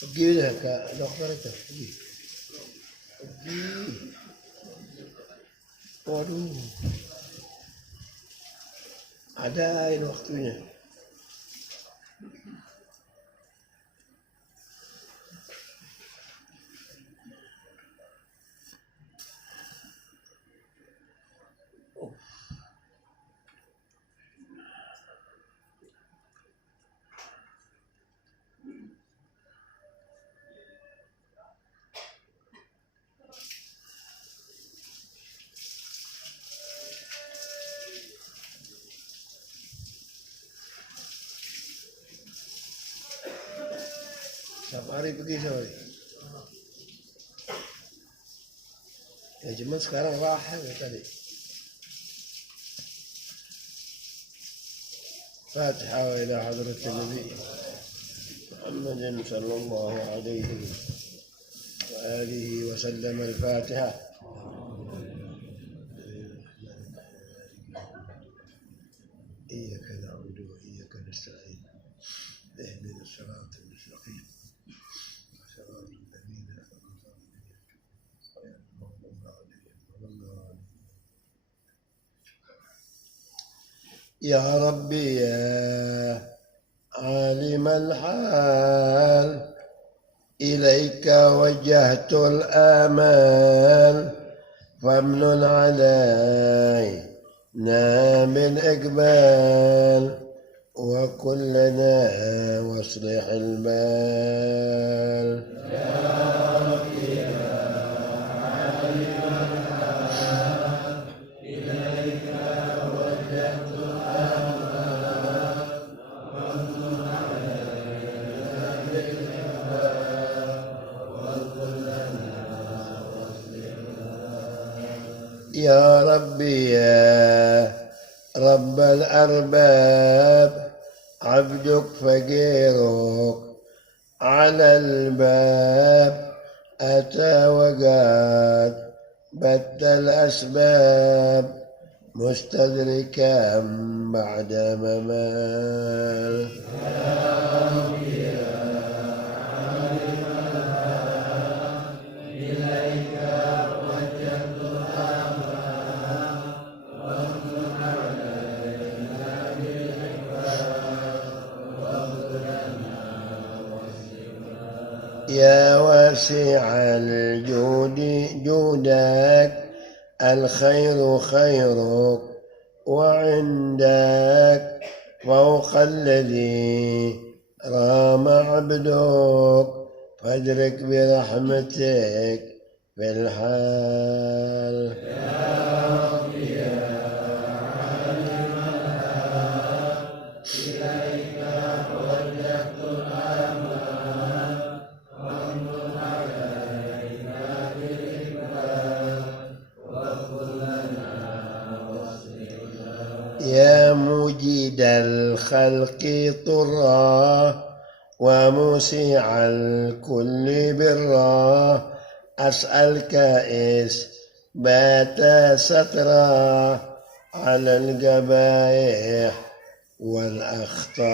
Pergi dah ke dokter itu. Pergi. Waduh. Ada ini waktunya. Setiap hari pergi sore. Ya cuma sekarang rahat ya tadi. فاتحة إلى حضرة النبي محمد صلى الله عليه وآله وسلم. الفاتحة. إياك نعبد وإياك نستعين اهدنا الصراط المستقيم صراط الذين أنعمت عليهم. يا ربي يا عالم الحال إليك وجهت الآمال فامنن علينا بالإقبال وكلنا واصلح البال. يا ربي يا رب الأرباب عبدك فقيرك على الباب أتى وقد بت الأسباب مستدركا بعد ممال. يا واسع الجود جودك الخير خيرك وعندك فوق الذي رام عبدك فادرك برحمتك في الحال. يا مجيد الخلق طرا وموسع الكل برا أسألك إثبات سترا على القبائح والأخطار.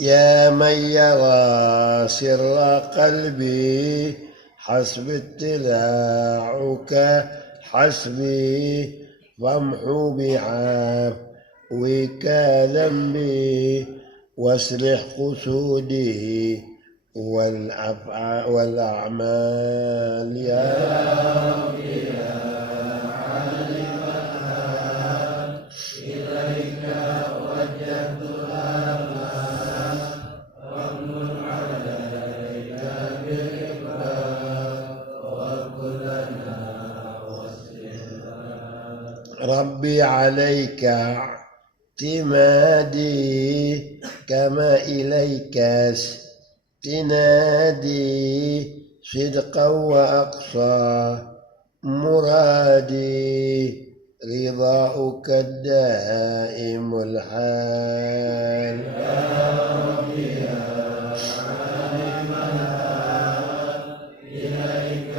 يا من يرى سر قلبي حسب اطلاعك حسبي فامحو بعفوك ذنبي واصلح قصودي والأعمال يا ربي يا عالم الحال إليك وجهت الآمال وامن عليك بالإقبال وكلنا واصلنا ربي عليك اعتمادي كما إليك تنادي صدقا وأقصى مرادي رضاؤك الدائم الحال يا ربي يا عالم الحال إليك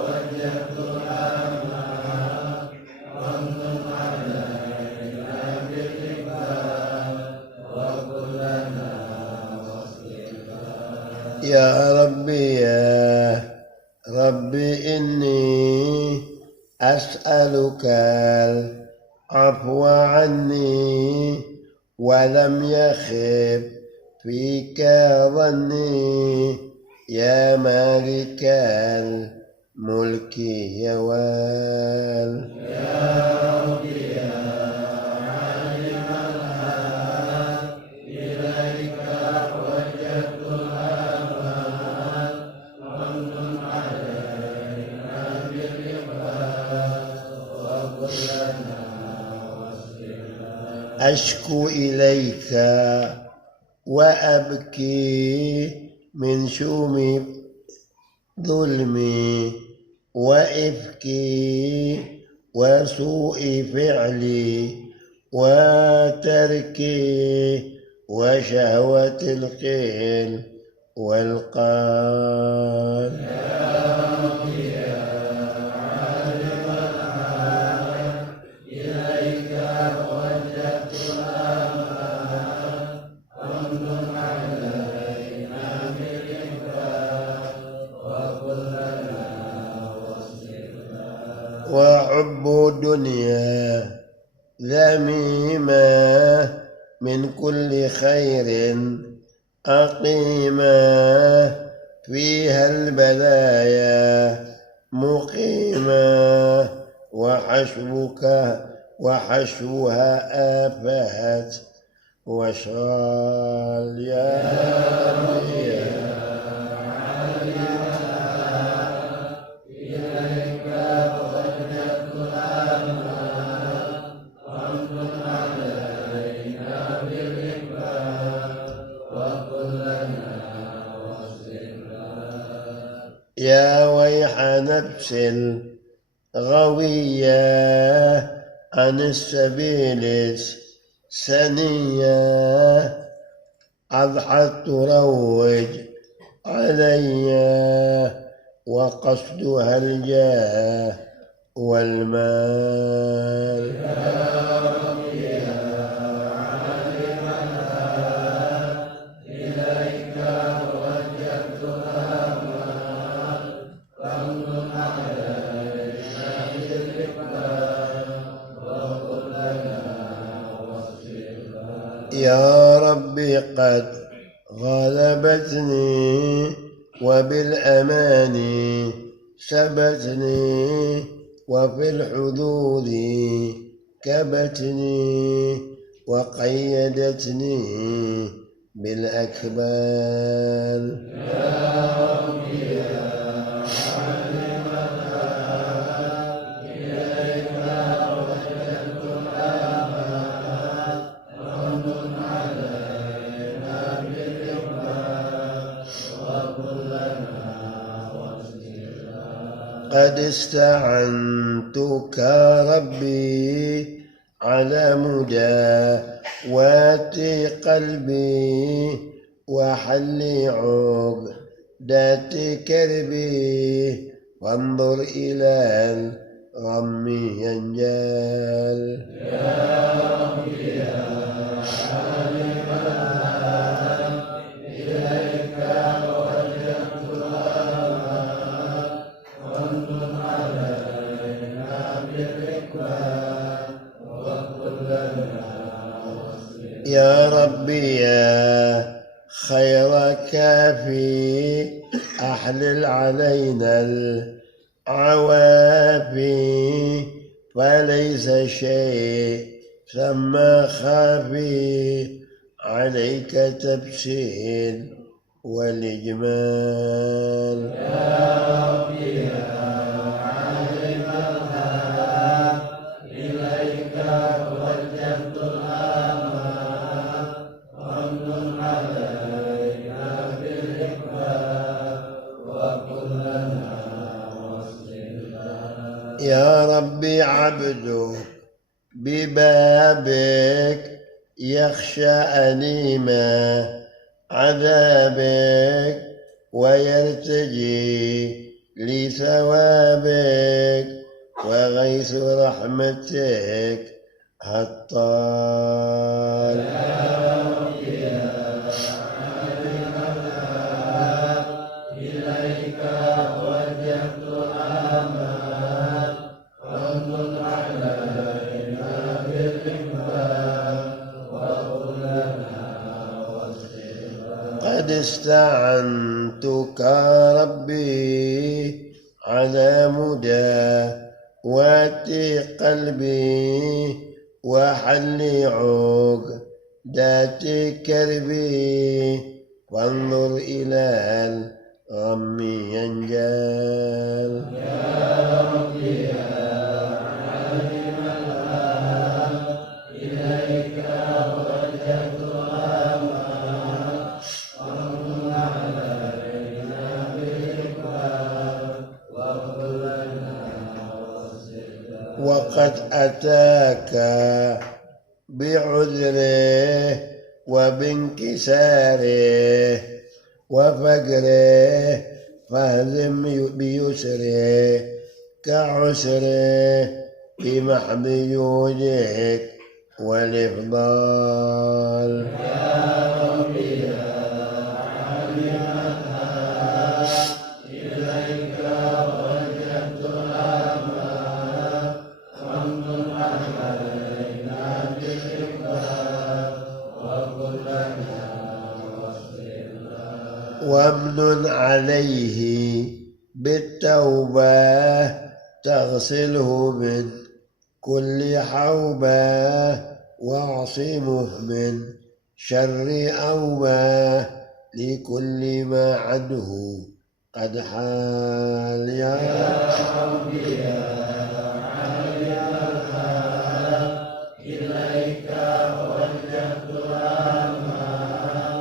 وجهت الآمال وامن علينا بالإقبال وكلنا يا ربي إني أسألك العفو عني ولم يخب فيك ظني يا مالك الملك يوال يا ربي يا عالم الحال إليك وجهت الآمال وامن علينا بالإقبال وكلنا واصلنا أشكو إليك وأبكي من شوم ظلمي وإفكي وسوء فعلي وتركي وشهوة القيل والقال يا ربي يا عالم الحال إليك وجهت الآمال وامن علينا بالإقبال وكلنا واصلنا وحب دنيا ذميمة من كل خير أقيمة فيها البلايا مقيمة وحشوها آفات وشغال يا ربي يا عالم الحال إليك وجهت الآمال وامن علينا بالإقبال وكلنا واصلنا يا ويح نفس الغوية عن السبيل السنية أضحت تروج علي وقصدها الجاه والمال يا ربي يا عالم الحال إليك وجهت الآمال وامن علينا بالإقبال وكلنا واصلنا يا ربي قد غلبتني وبالأمان سبتني وفي الحدود كبتني وقيدتني بالأكبال يا ربي يا عالم الحال إليك وجهت الآمال وامن علينا بالإقبال وكلنا واصلنا قد استعنتك ربي على مداوات قلبي وحل عقدة كربي وانظر إلى الغم ينجال يا ربي يا عالم الحال يا ربي يا خير كافي أحلل علينا العوافي فليس شيء ثم خافي عليك تبسيل والإجمال يا ربي يا عالم الغيب إليك وجهت الآمال وامن علينا بالإقبال وكلنا مسلما يا ربي عبدك ببابك يخشى أليما عذابك ويرتجي لثوابك وغيث رحمتك هطال يا ربي يا عالم الغيب إليك وجهت الآمال وامن علينا بالإقبال وكلنا قد استعنتك ربي على مداوات قلبي وحل عقدات كربي وانظر إلى الغم ينجال يا ربي يا عالم الغيب إليك وجهت الآمال وامن علينا بالإقبال وكلنا مسلما وقد أتاك بعذره وبانكساره وفقره فاهزم بيسره كعسره بمحض جودك والإفضال يا ربي يا عالم الغيب إليك وجهت الآمال وامن علينا بالإقبال وكلنا مسلما وامن عليه بالتوبة تغسله من كل حوبة واعصمه من شر أوبة لكل ما عنه قد حال يا ربي يا عالم الغيب إليك وجهت الآمال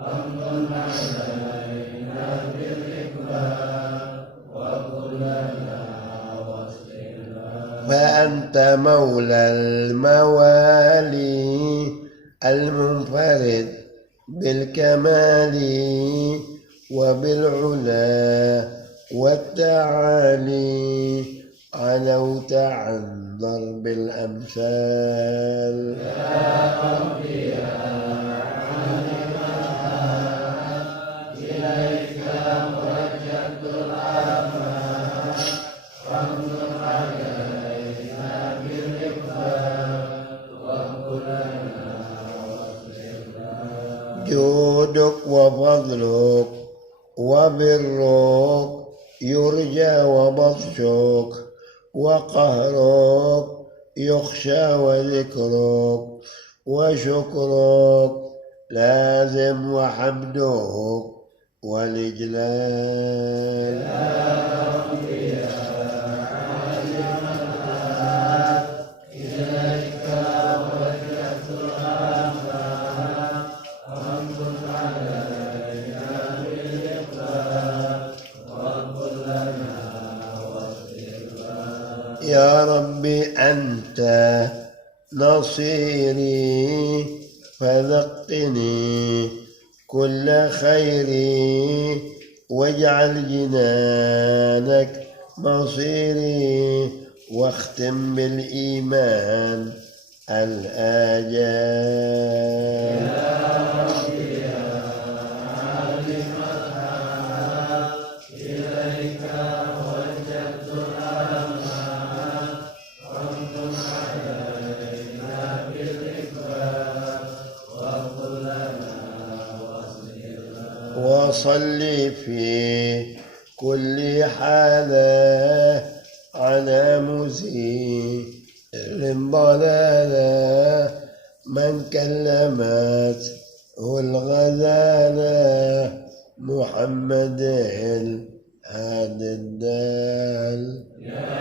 وامن علينا بالإقبال وكلنا فأنت مولى الموالي المنفرد بالكمال وبالعلا والتعالي علوت عن ضرب الأمثال يا ربي يا عالم الغيب إليك وجهت الآمال وامن علينا بالإقبال وكلنا مسلما جودك وفضلك وبرك يرجى وبطشك وقهرك يخشى وذكرك وشكرك لازم وحمدك والإجلال يا ربي يا عالم الغيب إليك وجهت الآمال وامن علينا بالإقبال وكلنا مسلما يا ربي أنت نصيري فذقني كل خيري واجعل جنانك مصيري واختم بالإيمان الآجال يا ربي يا عالم الغيب إليك وجهت الآمال وامن علينا بالإقبال صل في كل حالة على مزيل ضلالة من كلمت الغزالة محمد الهادي الدال. يا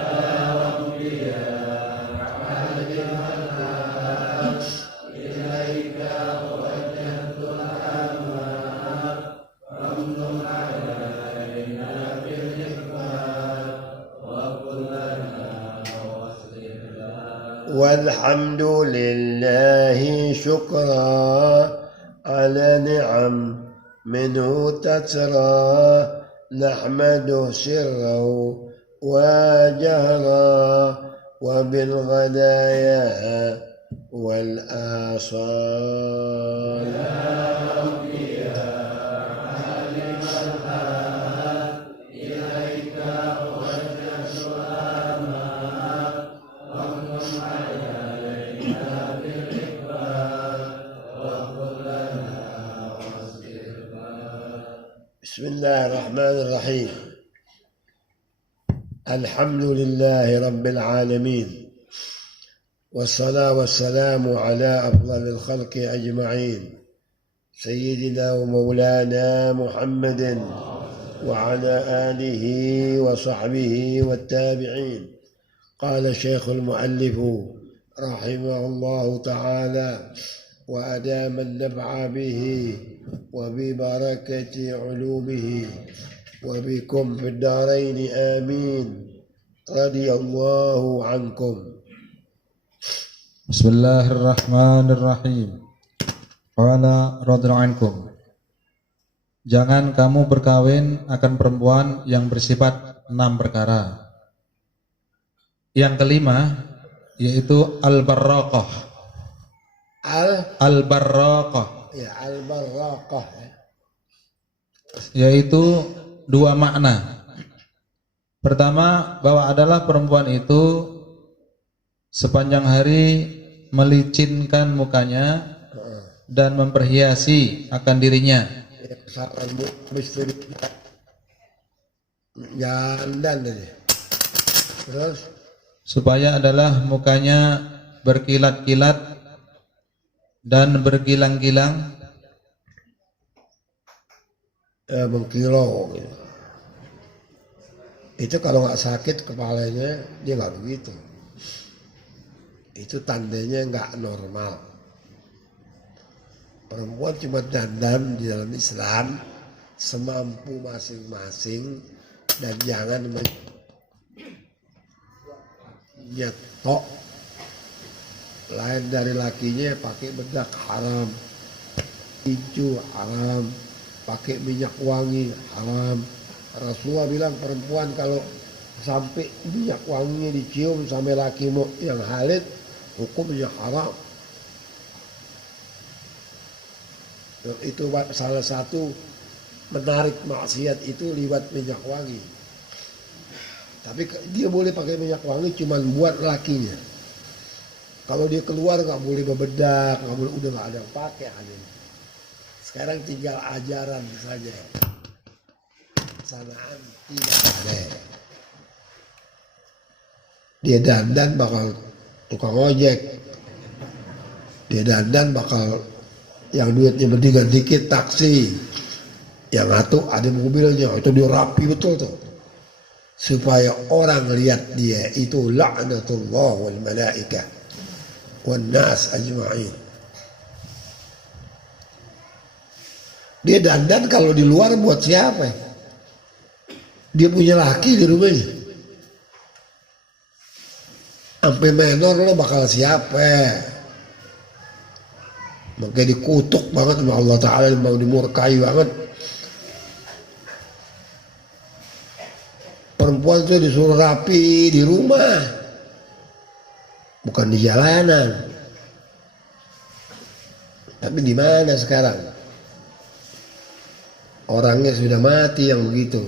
ربي يا عالم الحق إليك وجهت الأمر فامنن علينا بالإقبال وكلنا واصلح لنا. والحمد لله شكرا على نعم منه تترى نحمده سرا وجهرا وبالغدايا والآصال. يا ربي يا عالم الحال إليك وجهت الأمر فامنن علينا بالإقبال وكلنا واصلح لنا. بسم الله الرحمن الرحيم. الحمد لله رب العالمين والصلاة والسلام على أفضل الخلق أجمعين سيدنا ومولانا محمد وعلى آله وصحبه والتابعين. قال شيخ المؤلف رحمه الله تعالى وأدام النفع به وببركة علومه وبكم في الدارين آمين. رضي الله عنكم. Bismillahirrahmanirrahim. Qala radhiyallahu ankum. Jangan kamu berkawin akan perempuan yang bersifat 6 perkara. Yang kelima yaitu al-barraqah. Al-barraqah. Ya, al-barraqah. Yaitu 2 makna. Pertama, bahwa adalah perempuan itu sepanjang hari melicinkan mukanya dan memperhiasi akan dirinya. Terus supaya adalah mukanya berkilat-kilat dan berkilang-kilang, mengkilau. Itu kalau nggak sakit kepalanya dia nggak begitu. Itu tandanya nggak normal. Perempuan cuma dandan di dalam Islam semampu masing-masing dan jangan nyetok lain dari lakinya. Pakai bedak haram, tinju haram, pakai minyak wangi haram. Rasulullah bilang perempuan kalau sampai minyak wanginya dicium sampai laki yang halid, hukumnya haram. Dan itu salah satu menarik maksiat itu liwat minyak wangi. Tapi dia boleh pakai minyak wangi cuman buat lakinya. Kalau dia keluar nggak boleh bebedak, nggak boleh, udah nggak ada yang pakai aja. Sekarang tinggal ajaran saja. Sanaan tidak ada. Dia dandan bakal tukang ojek. Dia dandan bakal yang duitnya mendingan dikit taksi. Yang satu ada mobilnya, itu dia rapi betul tuh. Supaya orang lihat dia itu la'natullah wal malaikah wan nas ajma'in. Dia dandan kalau di luar buat siapa? Dia punya laki di rumahnya. Sampai menor lo bakal siapa? Makanya dikutuk banget sama Allah Ta'ala, mau dimurkai banget. Perempuan itu disuruh rapi di rumah, bukan di jalanan. Tapi di mana sekarang? Orangnya sudah mati yang begitu.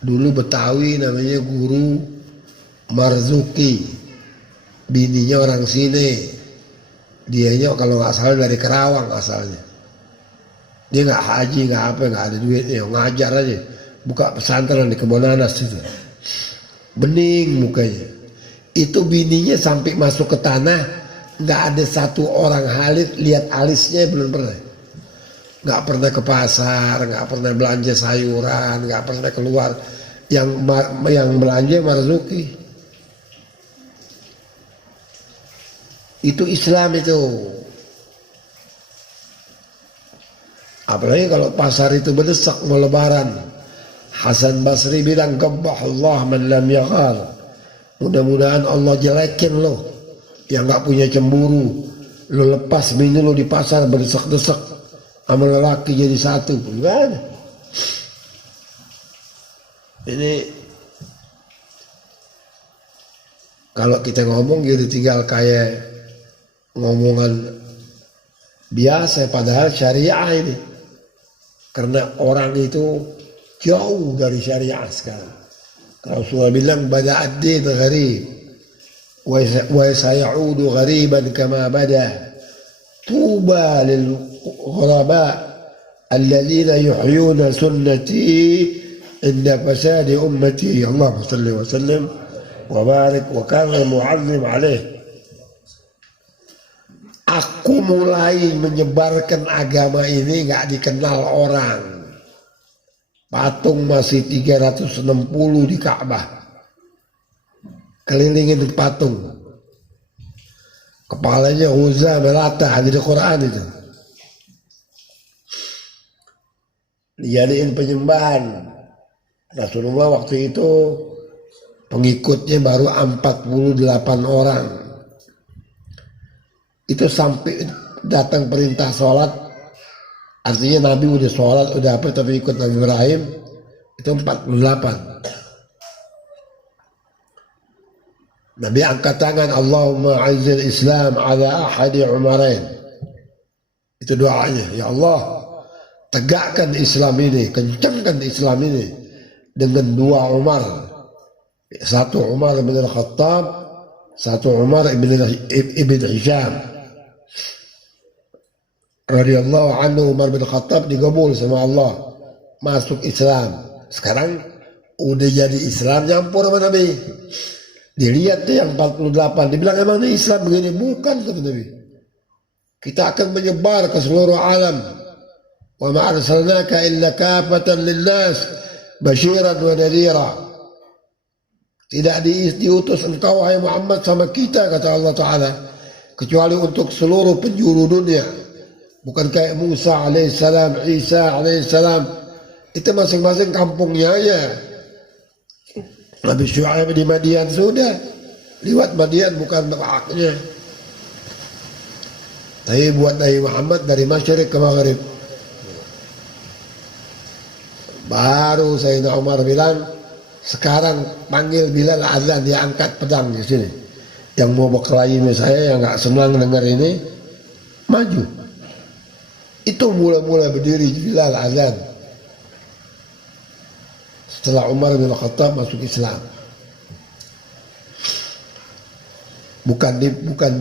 Dulu Betawi namanya Guru Marzuki, bininya orang sini, dianya kalau nggak salah dari Kerawang asalnya. Dia nggak haji, nggak apa, nggak ada duitnya, ngajar aja. Buka pesantren di Kebon Nanas itu. Bening mukanya. Itu bininya sampai masuk ke tanah, nggak ada satu orang Halid lihat alisnya, belum pernah. Nggak pernah ke pasar, nggak pernah belanja sayuran, nggak pernah keluar. Yang belanja Marzuki. Itu Islam itu. Apalagi kalau pasar itu berdesak mau lebaran. Hasan Basri bilang, "Qabbah Allah man lam yaghar." Mudah-mudahan Allah jelekin lo yang nggak punya cemburu. Lo lepas bini lo di pasar berdesak-desak sama lelaki jadi satu. Gimana? Ini kalau kita ngomong gitu tinggal kayak ngomongan biasa, padahal syariah ini. Karena orang itu jauh dari syariah sekarang. Rasulullah bilang bada'ad din gharib wa sayaudu ghariban kama bada. Tuba lil ghuraba alladhina yuhyuna sunnati inda fasadi ummati. Allahumma salli wa sallim wa barik wa karim wa azim alaih. Aku mulai menyebarkan agama ini gak dikenal orang. Patung masih 360 di Ka'bah. Kelilingin patung. Kepalanya Uzza melata di Quran itu. Dijadiin penyembahan. Rasulullah waktu itu pengikutnya baru 48 orang. Itu sampai datang perintah sholat, artinya Nabi udah sholat, udah apa, tapi ikut Nabi Ibrahim, itu 48. Nabi angkat tangan, Allahumma azzil Islam ala ahadi umarain. Itu doanya, ya Allah tegakkan Islam ini, kencangkan Islam ini dengan dua Umar. Satu Umar bin Al-Khattab, satu Umar ibn Hisham radhiyallahu anhu. Umar bin Khattab digabul sama Allah, masuk Islam. Sekarang udah jadi Islam, nyampur sama Nabi. Dilihat tuh yang 48, dibilang emang ini Islam begini? Bukan, kata Nabi. Kita akan menyebar ke seluruh alam. Wa ma arsalnaka illa kafatan linnas basyiran wa nadhira. Tidak diutus engkau wahai Muhammad sama kita, kata Allah Ta'ala, kecuali untuk seluruh penjuru dunia. Bukan kayak Musa alaihissalam, Isa alaihissalam. Itu masing-masing kampungnya aja. Nabi Syuaib di Madian sudah. Lewat Madian bukan haknya. Tapi buat Nabi Muhammad dari Masyriq ke Maghrib. Baru Sayyidina Umar bilang, sekarang panggil Bilal azan, dia angkat pedang di sini. Yang mau berkelahi sama saya, yang nggak senang dengar ini, maju. Itu mula-mula berdiri Bilal azan. Setelah Umar bin Khattab masuk Islam. Bukan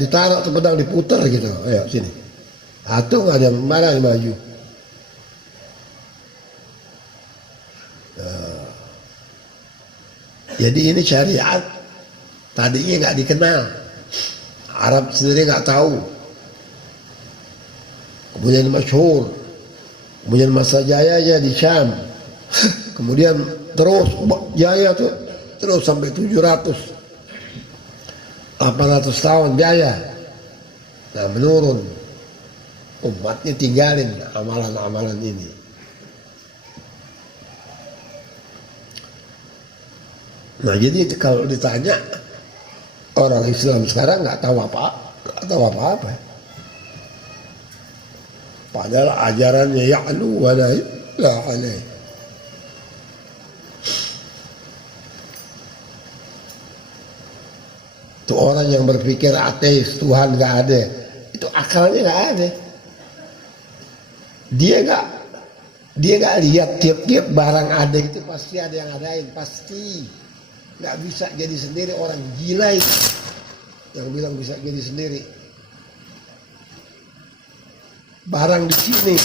ditaruh tuh pedang, diputar gitu. Ayo sini. Atau nggak ada mana yang maju. Jadi ini syariat tadinya nggak dikenal, Arab sendiri nggak tahu, kemudian masyhur, kemudian masa jayanya di Syam, kemudian terus jaya tuh terus sampai 800 tahun jaya. Nah menurun, umatnya tinggalin amalan-amalan ini. Nah jadi kalau ditanya orang Islam sekarang nggak tahu apa-apa. Padahal ajarannya ya'lu wa la alaih. Itu orang yang berpikir ateis, Tuhan nggak ada, itu akalnya nggak ada. Dia nggak lihat tiap-tiap barang ada itu pasti ada yang adain, pasti. Nggak bisa jadi sendiri, orang gila itu yang bilang bisa jadi sendiri. Barang di sini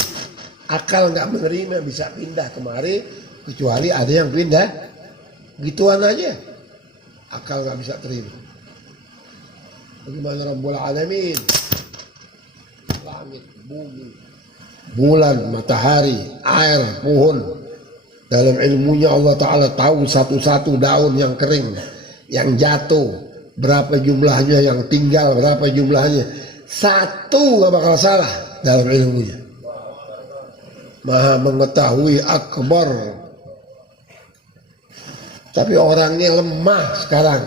Akal nggak menerima bisa pindah kemari, kecuali ada yang pindah gituan aja. Akal nggak bisa terima. Bagaimana Rabbul Alamin, langit, bumi, bulan, matahari, air, pohon. Dalam ilmunya Allah Ta'ala tahu satu-satu daun yang kering, yang jatuh, berapa jumlahnya, yang tinggal berapa jumlahnya. Satu gak bakal salah dalam ilmunya. Maha mengetahui akbar. Tapi orangnya lemah sekarang.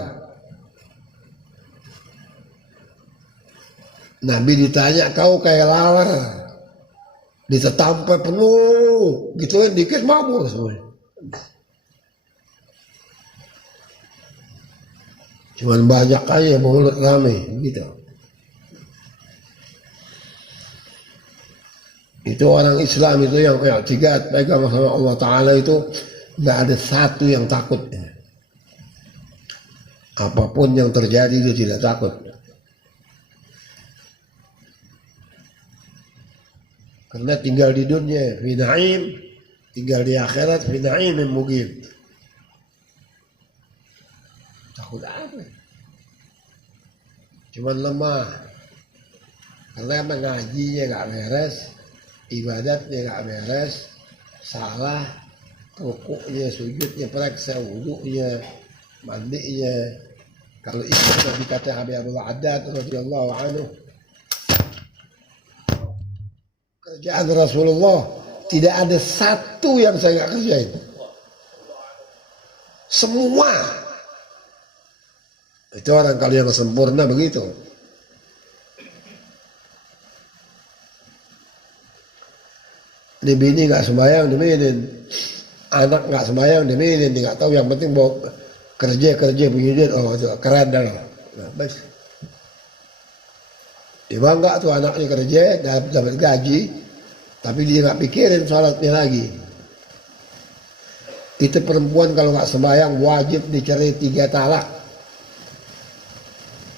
Nabi ditanya, kau kayak laler, ditetampai penuh, gituin dikit mabur semuanya. Cuman banyak aja mulut rame gitu. Itu orang Islam itu yang i'tiqad pegang sama Allah Ta'ala itu nggak ada satu yang takut. Apapun yang terjadi dia tidak takut. Karena tinggal di dunia fi na'im, tinggal di akhirat fi na'imin muqim. Takut apa? Cuman lemah. Karena mengajinya nggak beres, ibadatnya nggak beres, salah, rukuknya, sujudnya, periksa wudunya, mandinya. Kalau itu Nabi kata Habib Abdul Haddad radhiyallahu anhu, kerjaan Rasulullah tidak ada satu yang saya nggak kerjain. Semua. Itu orang kalau yang sempurna begitu. Ini bini nggak sembahyang dimainin, anak nggak sembahyang dimainin, nggak tahu yang penting bawa kerja punya duit, oh itu keren dah. Nah, baik. Dia bangga tuh anaknya kerja dapat gaji, tapi dia nggak pikirin sholatnya lagi. Itu perempuan kalau nggak sembahyang wajib dicerai 3 talak.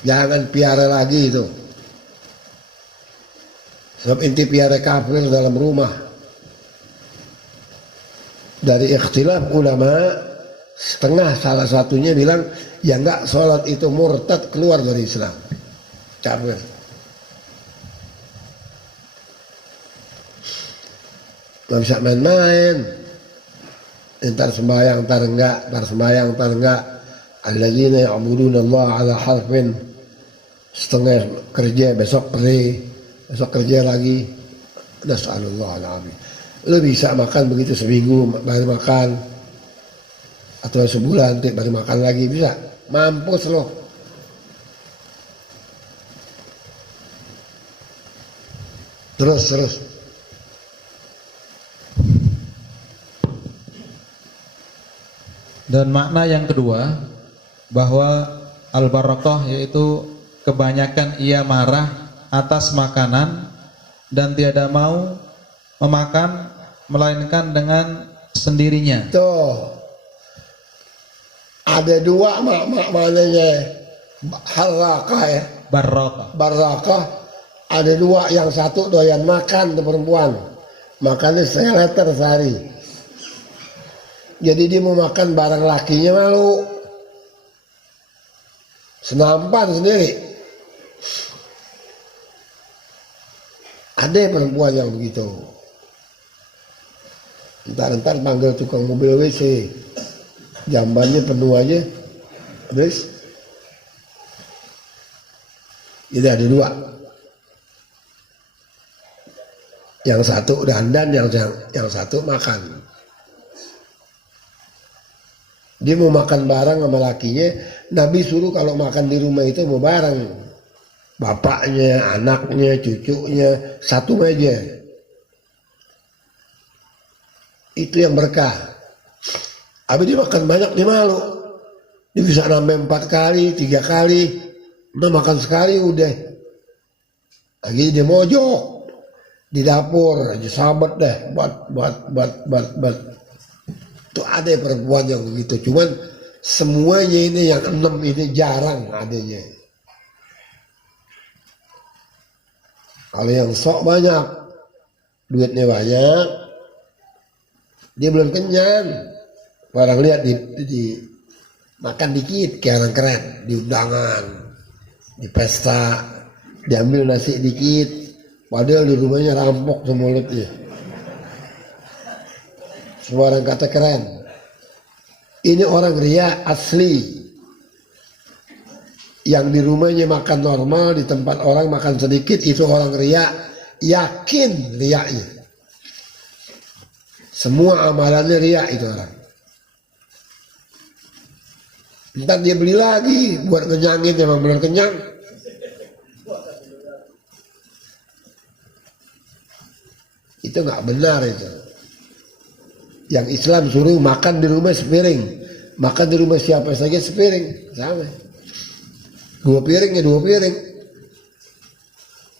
Jangan piara lagi itu. Sebab inti piara kafir dalam rumah. Dari ikhtilaf ulama, setengah salah satunya bilang, ya enggak, sholat itu murtad, keluar dari Islam. Kafir. Nggak bisa main-main. Ntar sembahyang, ntar enggak, ntar sembahyang, ntar enggak. Alladzina ya'buduna Allah ala harfin. Setengah kerja, besok pergi, besok kerja lagi. Nas'alullah al-afiyah. Lo bisa makan begitu seminggu baru makan, atau sebulan baru makan lagi, bisa. Mampus lo. Terus. Dan makna yang kedua, bahwa al-barakah yaitu kebanyakan ia marah atas makanan dan tiada mau memakan melainkan dengan sendirinya. Tuh. Ada 2 maknanya harakah ya. Barakah. Ada 2, yang satu doyan makan tuh perempuan. Makannya 1 liter sehari. Jadi dia mau makan barang lakinya malu. Senampan sendiri. Ada perempuan yang begitu. Ntar panggil tukang mobil WC. Jambannya penuh aja. Habis. Jadi ada 2. Yang satu dandan, yang satu makan. Dia mau makan bareng sama lakinya. Nabi suruh kalau makan di rumah itu mau bareng. Bapaknya, anaknya, cucunya, satu meja. Itu yang berkah. Habis dia makan banyak, dia malu. Dia bisa nambah 4 kali, 3 kali. Udah makan sekali udah. Lagi dia mojok di dapur aja, sahabat deh, buat. Itu ada perempuan yang begitu. Cuman semuanya ini yang 6 ini jarang adanya. Kalau yang sok banyak, duitnya banyak, dia belum kenyang. Orang lihat di makan dikit kayak orang keren, di undangan, di pesta, diambil nasi dikit, padahal di rumahnya rampok semulutnya. Semua orang kata keren. Ini orang ria asli. Yang di rumahnya makan normal, di tempat orang makan sedikit, itu orang ria, yakin riaknya. Semua amalannya ria itu orang. Ntar dia beli lagi buat kenyangin, memang benar kenyang. Itu nggak benar itu. Yang Islam suruh makan di rumah sepiring, makan di rumah siapa saja sepiring, sama. 2 piring ya 2 piring.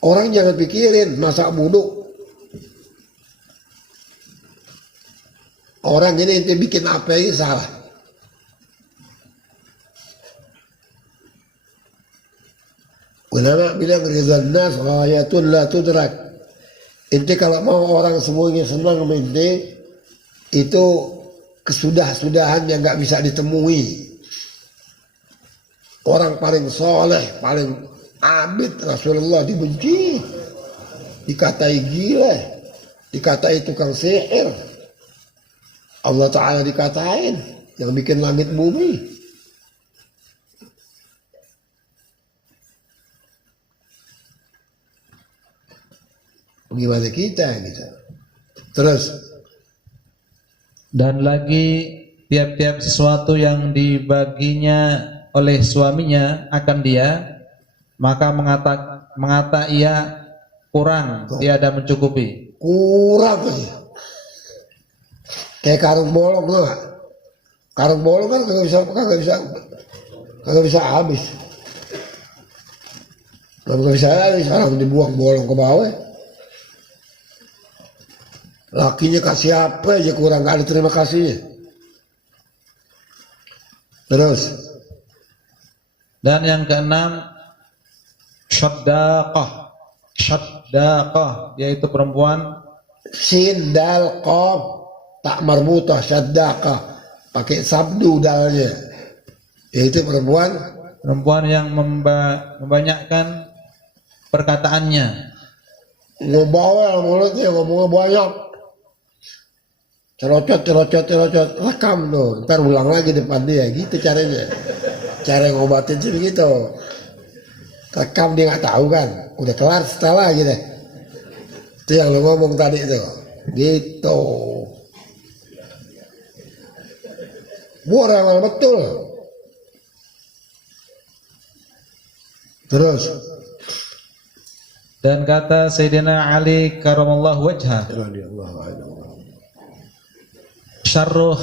Orang jangan pikirin masak buduk. Orang ini ente bikin apa ini salah. Ulama bilang ridhan nas ghayatun la tudrak. Ente kalau mau orang semuanya senang sama ente, itu kesudah-sudahan yang nggak bisa ditemui. Orang paling soleh, paling abid Rasulullah dibenci, dikatai gila, dikatai tukang sihir. Allah Ta'ala dikatain yang bikin langit bumi. Gimana kita gitu. Terus. Dan lagi tiap-tiap sesuatu yang dibaginya oleh suaminya akan dia, maka mengata ia kurang, tiada mencukupi. Kurang aja. Kayak karung bolong tuh gak? Karung bolong kan kagak bisa habis. Kagak bisa habis, orang dibuang bolong ke bawah. Lakinya kasih apa aja kurang, gak ada terima kasihnya. Terus. Dan yang keenam, syaddaqah. Syaddaqah, yaitu perempuan. Sin dal qaf tak marbutah, syaddaqah pakai sabdu dalnya, yaitu perempuan yang membanyakkan perkataannya, ngebawel mulutnya, ngomongnya banyak, celocot, rekam tuh, ntar ulang lagi depan dia, gitu caranya. Cara ngobatin sih begitu, rekam dia nggak tahu kan, udah kelar setelah gitu. Itu yang lo ngomong tadi itu, gitu. Moral betul. Terus. Dan kata Sayyidina Ali karamallahu wajhah, syarru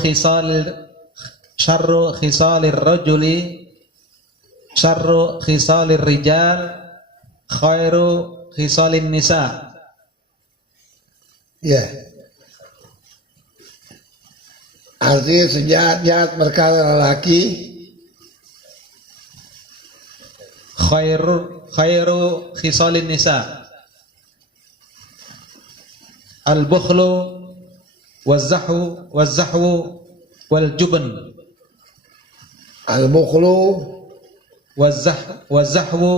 khisalir rajuli, syarru khisalir rijal, khairu khisalin nisa. Ya. Artinya sejahat-jahat perkara lelaki, khairu khisalin nisa, al-bukhlu waz-zahwu wal jubn. Al-bukhlu waz-zahwu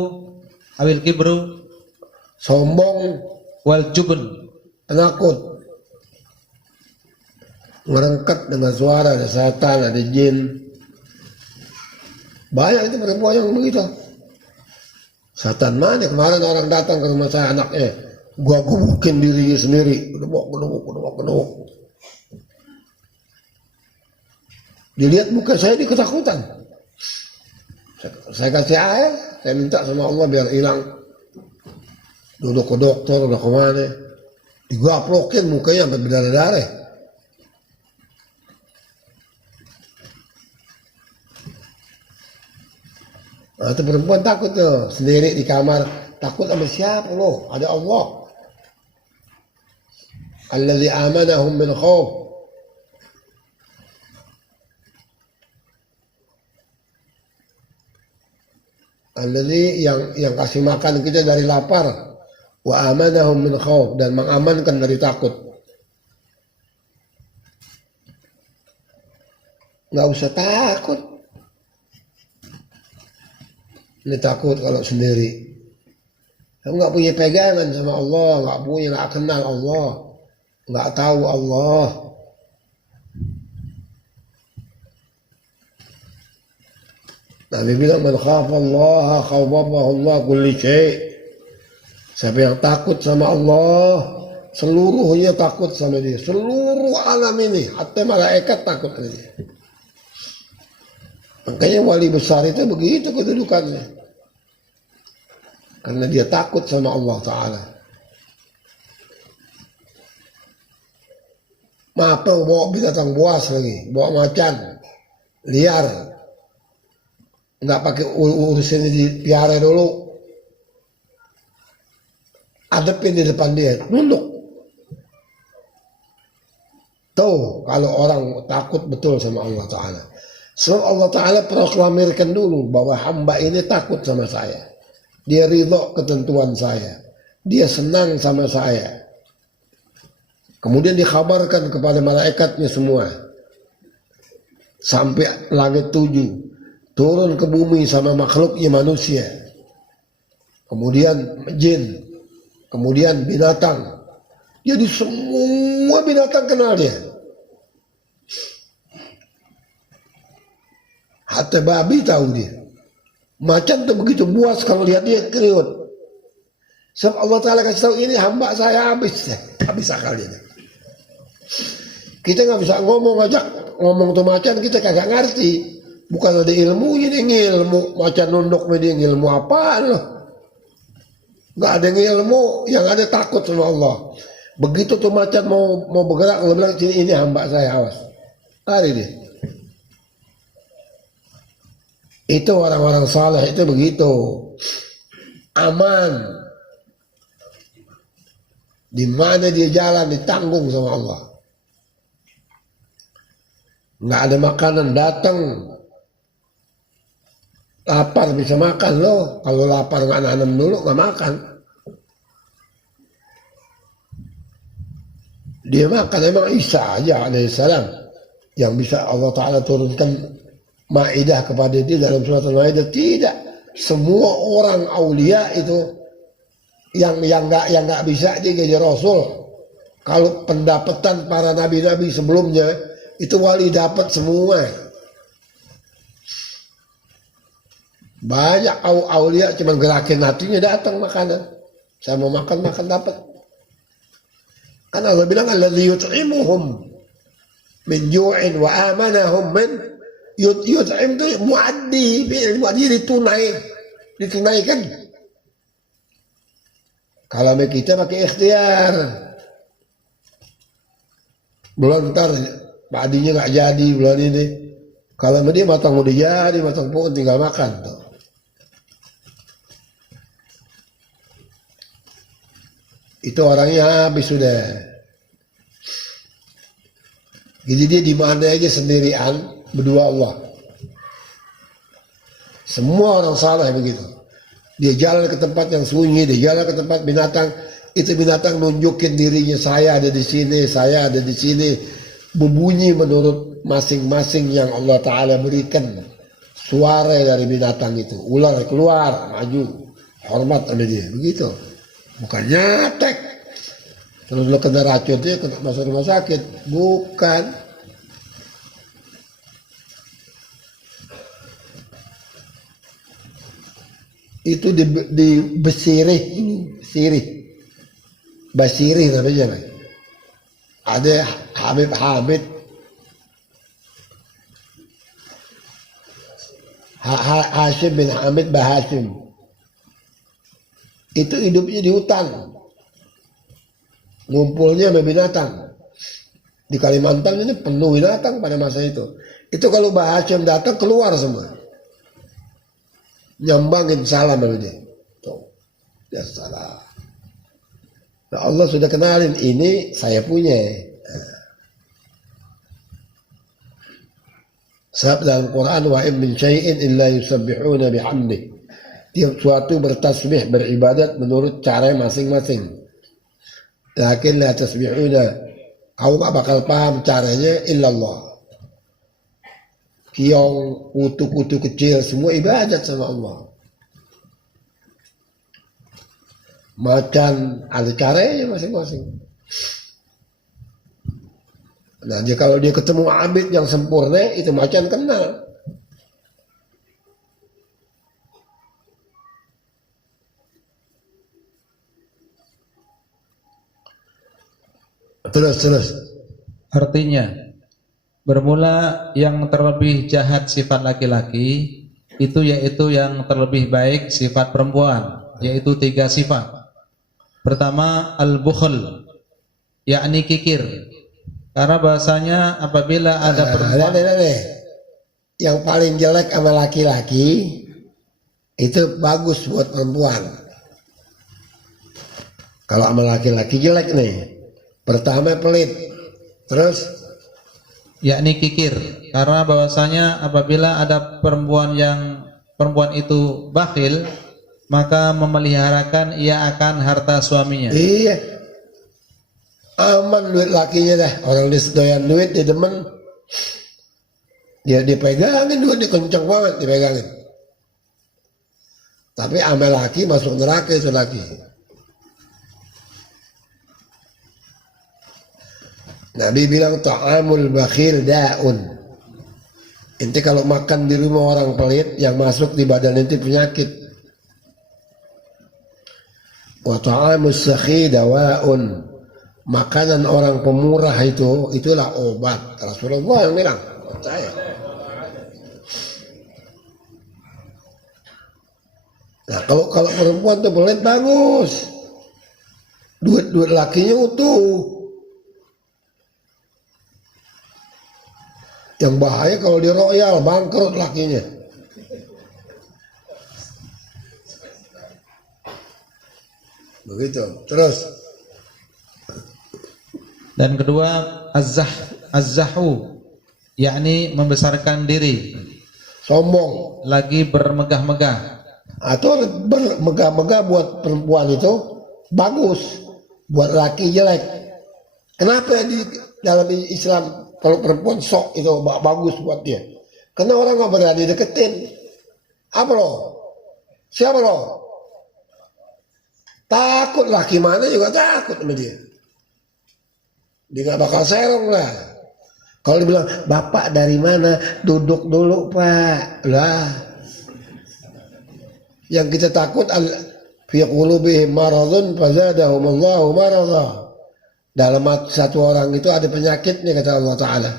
awil kibru, sombong, wal jubn, penakut, merengket dengan suara, ada setan, ada jin. Banyak itu perempuan yang begitu. Setan mana? Kemarin orang datang ke rumah saya, anaknya, gua gebukin dirinya sendiri, kedebok. Dilihat muka saya, dia ketakutan. Saya kasih air, saya minta sama Allah biar hilang. Duduk ke dokter, udah kemana, digaplokin mukanya sampai berdarah-darah. Nah, itu perempuan takut tuh, sendiri di kamar. Takut sama siapa lo? Ada Allah. Alladzi amanahum min khauf. Alladzi yang kasih makan kita dari lapar. Wa amanahum min khauf, dan mengamankan dari takut. Nggak usah takut. Ini takut kalau sendiri. Kamu nggak punya pegangan sama Allah, nggak kenal Allah, nggak tahu Allah. Nabi bilang, man khafallaha khawafahu Allah kulli syai'. Siapa yang takut sama Allah, seluruhnya takut sama dia. Seluruh alam ini, hatta malaikat takut sama dia. Makanya wali besar itu begitu kedudukannya. Karena dia takut sama Allah Ta'ala. Apa bawa binatang buas lagi, bawa macan, liar. Nggak pakai urusin dipiara dulu. Adepin di depan dia, nunduk. Tuh, kalau orang takut betul sama Allah Ta'ala. Sebab Allah Ta'ala proklamirkan dulu bahwa hamba ini takut sama saya. Dia ridho ketentuan saya. Dia senang sama saya. Kemudian dikhabarkan kepada malaikatnya semua. Sampai langit 7. Turun ke bumi sama makhluknya manusia. Kemudian jin. Kemudian binatang. Jadi semua binatang kenal dia. Hatta babi tahu dia. Macan tuh begitu buas kalau lihat dia kriut. Sebab Allah Ta'ala kasih tahu ini hamba saya habis akal ini. Kita nggak bisa ngomong tuh macan kita kagak ngerti. Bukan ada ilmunya dia ilmu macan nunduk dia ilmu apaan loh. Nggak ada ilmu, yang ada takut sama Allah. Begitu tuh macan mau bergerak, Allah bilang ini hamba saya, awas. Lari dia. Itu orang-orang saleh itu begitu. Aman. Di mana dia jalan ditanggung sama Allah. Nggak ada makanan datang. Lapar bisa makan loh. Kalau lapar nggak nanam dulu nggak makan. Dia makan emang Isa aja alaihissalam yang bisa Allah Ta'ala turunkan Maidah kepada dia dalam surat Al-Maidah. Tidak. Semua orang aulia itu yang nggak bisa dia jadi Rasul. Kalau pendapatan para nabi-nabi sebelumnya itu wali dapat semua. Banyak aulia cuma gerakin hatinya datang makanan. Saya mau makan dapat. Kan Allah bilang alladzi yut'imuhum min ju'in wa amanahum min yut'im itu muaddi ditunaikan. Kalau kita pakai ikhtiar. Belum ntar padinya nggak jadi bulan ini. Kalau dia matang udah jadi, matang pohon tinggal makan tuh. Itu orangnya habis sudah. Jadi dia di mana aja sendirian berdua Allah. Semua orang salah begitu. Dia jalan ke tempat yang sunyi, dia jalan ke tempat binatang. Itu binatang nunjukin dirinya, saya ada di sini, saya ada di sini. Berbunyi menurut masing-masing yang Allah Ta'ala berikan. Suara dari binatang itu. Ular keluar, maju. Hormat sama dia. Begitu. Bukan nyatek. Terus lo kena racun dia kena masuk rumah sakit. Bukan. Itu di Besirih ini. Sirih. Basirih namanya. Ada Hamid. Hashim bin Hamid Bahasim. Itu hidupnya di hutan. Ngumpulnya sama binatang. Di Kalimantan ini penuh binatang pada masa itu. Itu kalau Bahasim datang keluar semua. Nyambangin salam sama dia. Tuh. Ya salah. Nah, Allah sudah kenalin ini saya punya. Sebab dalam Quran wa in min syai'in illa yusabbihuna bihamdih. tiap suatu bertasbih, beribadat menurut cara masing-masing. Lakin la tasbihuna, kau gak bakal paham caranya illallah. Kiong, kutu-kutu kecil, semua ibadat sama Allah. Macan ada caranya masing-masing. Nah, kalau dia ketemu abid yang sempurna, itu macan kenal. Terus. Artinya, bermula yang terlebih jahat sifat laki-laki, itu yaitu yang terlebih baik sifat perempuan, yaitu 3 sifat. Pertama, al-bukhl, yakni kikir. Karena bahasanya apabila ada perempuan, yang paling jelek sama laki-laki itu bagus buat perempuan. Kalau sama laki-laki jelek nih, pertama pelit, terus yakni kikir. Karena bahwasanya apabila ada perempuan itu bakhil, maka memeliharakan ia akan harta suaminya. Iya, aman duit lakinya dah. Orang disedoyan duit, dia demen, dia dipegangin duit, dia kenceng banget dipegangin. Tapi sama laki masuk neraka itu laki. Nabi bilang ta'amul bakhil da'un. Inti kalau makan di rumah orang pelit, yang masuk di badan inti penyakit. Wa ta'amus sakhi dawa'un. Makanan orang pemurah itulah obat. Rasulullah yang bilang, saya. Nah, kalau perempuan tuh pelit bagus. Duit lakinya utuh. Yang bahaya kalau di royal, bangkrut lakinya. Begitu. Terus. Dan kedua, az-zahu, yakni membesarkan diri. Sombong. Lagi bermegah-megah. Atau bermegah-megah buat perempuan itu bagus, buat laki jelek. Kenapa di dalam Islam kalau perempuan sok itu bagus buat dia? Karena orang nggak berani deketin. Apa lo? Siapa lo? Takut, laki mana juga takut sama dia. Dia nggak bakal serong lah. Kalau dibilang, bapak dari mana? Duduk dulu pak. Lah. Yang kita takut fi qulubihim maradun fazadahumullahu marada. Dalam satu orang itu ada penyakitnya, kata Allah Ta'ala.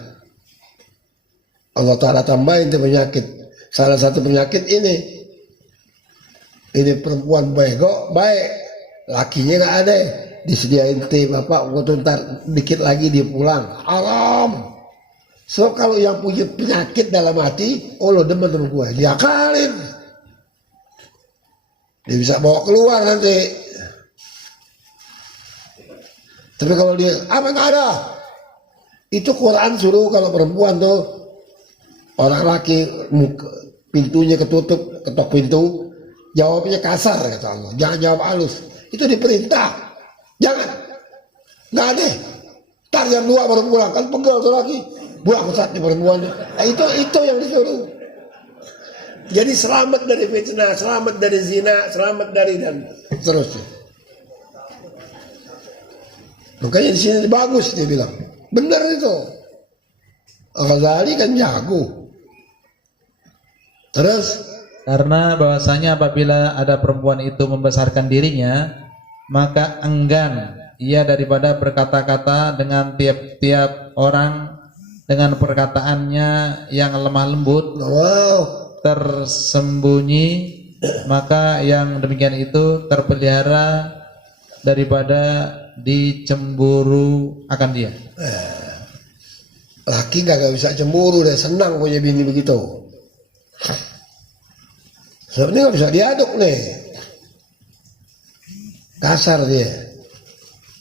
Allah Ta'ala tambahin itu penyakit. Salah satu penyakit ini. Ini perempuan baik, lakinya gak ada. Disediain teh, bapak ntar dikit lagi dia pulang. Haram. So kalau yang punya penyakit dalam hati, oh lo demen sama gue, diakalin. Dia bisa bawa keluar nanti. Tapi kalau dia, apa nggak ada? Itu Quran suruh kalau perempuan tuh, orang laki pintunya ketutup, ketok pintu, jawabnya kasar kata Allah. Jangan jawab halus. Itu diperintah. Jangan. Nggak ada. Ntar jam 2 baru pulang, kan pegel tuh laki. Buang saatnya perempuan. Nah, itu yang disuruh. Jadi selamat dari fitnah, selamat dari zina, selamat dari dan seterusnya. Makanya di sini bagus dia bilang. Benar itu. Al-Ghazali kan jago. Terus karena bahwasanya apabila ada perempuan itu membesarkan dirinya, maka enggan ia daripada berkata-kata dengan tiap-tiap orang dengan perkataannya yang lemah lembut, tersembunyi, maka yang demikian itu terpelihara daripada dicemburu akan dia. Laki gak bisa cemburu, dia senang punya bini begitu. Sebenarnya gak bisa diaduk nih. Kasar dia.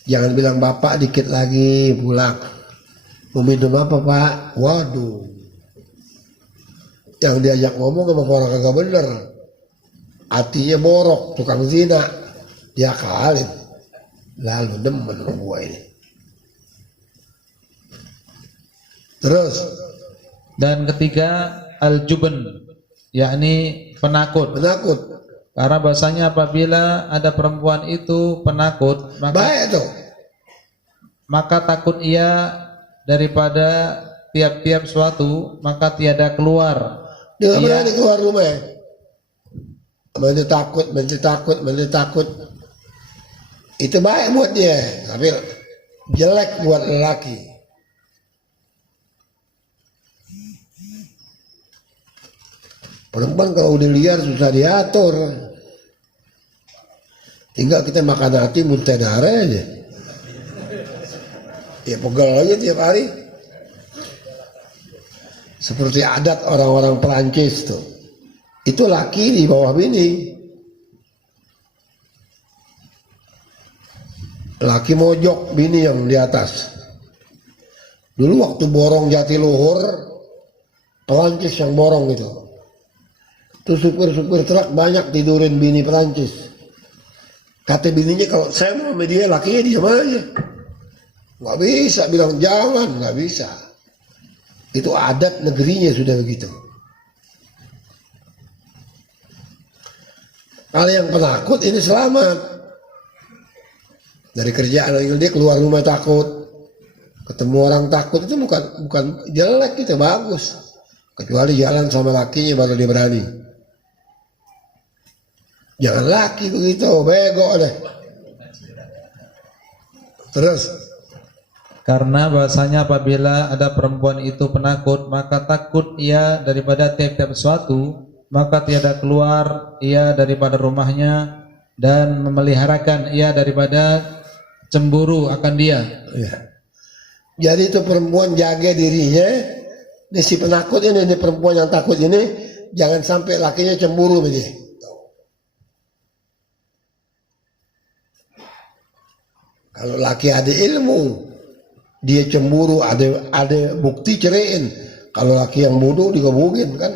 Jangan bilang bapak dikit lagi pulang. Mau minum apa pak? Waduh. Yang diajak ngomong sama orang kagak bener. hatinya borok, tukang zina, dia kalin, lalu demen sama gua ini. Terus Dan ketiga al-jubn, yakni penakut. penakut, Karena bahasanya apabila ada perempuan itu penakut, baik tuh. maka takut ia daripada tiap-tiap suatu, maka tiada keluar. Dia nggak Ia berani keluar rumah. Menjadi takut. Itu baik buat dia, tapi jelek buat lelaki. Perempuan kalau udah liar susah diatur. Tinggal kita makan hati muntah darah aja. Ya pegal aja tiap hari. Seperti adat orang-orang Perancis tuh. Itu laki di bawah bini. Laki mojok, bini yang di atas. Dulu waktu borong Jatiluhur, Perancis yang borong itu. Tuh supir-supir truk banyak tidurin bini Perancis. Kata bininya kalau saya mau sama dia, lakinya diam aja. Nggak bisa bilang jangan, nggak bisa. Itu adat negerinya sudah begitu. Kalau yang penakut ini selamat. Dari kerjaan dia keluar rumah takut. Ketemu orang takut itu bukan jelek, itu bagus. Kecuali jalan sama lakinya baru dia berani. Jangan laki begitu, bego deh. Terus Karena bahasanya apabila ada perempuan itu penakut, maka takut ia daripada tiap-tiap sesuatu, maka tiada keluar ia daripada rumahnya, dan memeliharakan ia daripada cemburu akan dia. ya. Jadi itu perempuan jaga dirinya. Ini si penakut ini perempuan yang takut ini, jangan sampai lakinya cemburu sama dia. Kalau laki ada ilmu, dia cemburu, ada bukti ceraiin. Kalau laki yang bodoh digebugin kan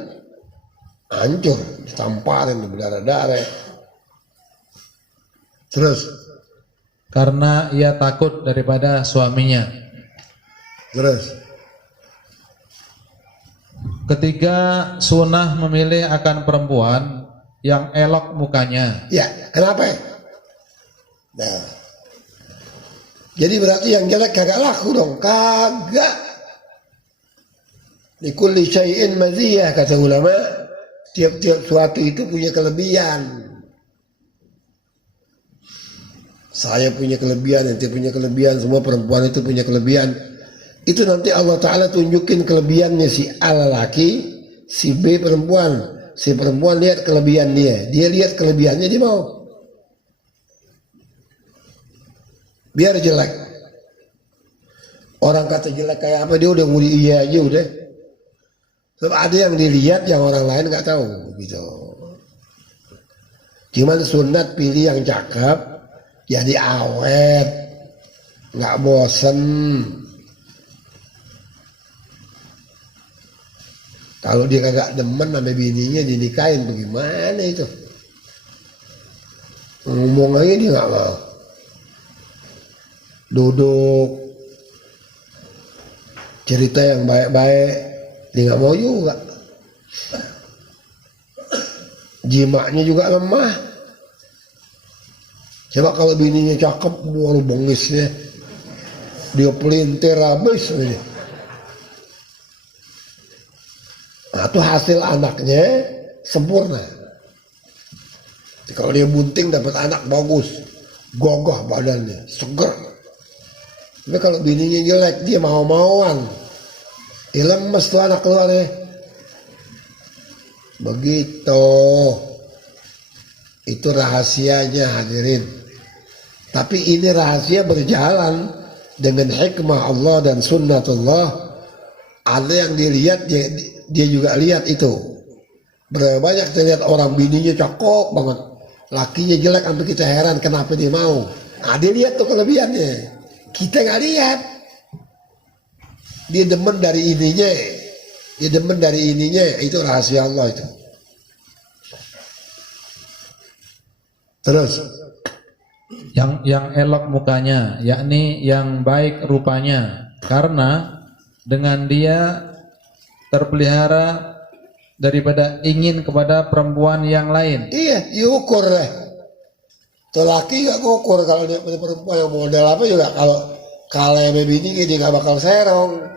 hancur, ditamparin, berdarah-darah. Terus Karena ia takut daripada suaminya. Terus Ketiga, sunnah memilih akan perempuan yang elok mukanya. ya, kenapa ya? Nah, jadi berarti yang jelek kagak laku dong, kagak. Likulli syai'in maziyah kata ulama, tiap-tiap suatu itu punya kelebihan. Saya punya kelebihan, nanti punya kelebihan, semua perempuan itu punya kelebihan. Itu nanti Allah Ta'ala tunjukin kelebihannya si A laki, si B perempuan. Si perempuan lihat kelebihan dia lihat kelebihannya, dia mau. Biar jelek. Orang kata jelek kayak apa, dia udah muli iya aja udah. Sebab ada yang dilihat yang orang lain nggak tahu gitu. Cuman sunat pilih yang cakep, jadi awet, nggak bosen. Kalau dia kagak demen sama bininya dinikahin bagaimana itu? Ngomong aja dia nggak mau. Duduk cerita yang baik-baik dia nggak mau juga. Jimaknya juga lemah. Coba kalau bininya cakep, baru bengisnya dia pelintir habis ini. Nah, itu hasil anaknya sempurna. Kalau dia bunting dapat anak bagus, gagah badannya, seger. Tapi kalau bininya jelek, dia mau-mauan, lemes tuh anak keluarnya. Begitu. Itu rahasianya hadirin. Tapi ini rahasia berjalan dengan hikmah Allah dan sunnatullah. Ada yang dilihat, dia juga lihat itu. Berapa banyak kita lihat orang bininya cakep banget, lakinya jelek sampai kita heran kenapa dia mau. Nah, dia lihat tuh kelebihannya, kita nggak lihat. Dia demen dari ininya, itu rahasia Allah itu. Terus yang elok mukanya, yakni yang baik rupanya, karena dengan dia terpelihara daripada ingin kepada perempuan yang lain. iya, diukur deh. Tuh laki gak ngukur kalau dia punya perempuan yang model apa juga, kalau yang bini dia gak bakal serong.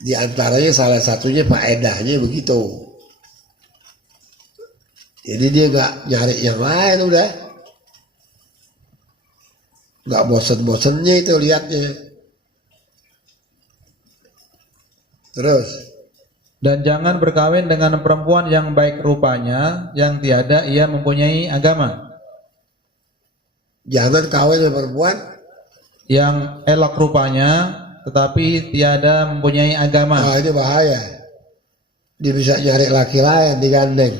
Di antaranya salah satunya faedahnya begitu. Jadi dia gak nyari yang lain udah. Gak bosen-bosennya itu liatnya. Terus. Dan jangan berkawin dengan perempuan yang baik rupanya, yang tiada ia mempunyai agama. Jangan kawin dengan perempuan yang elok rupanya, tetapi tiada mempunyai agama. Ah, ini bahaya. Dia bisa nyari laki lain digandeng.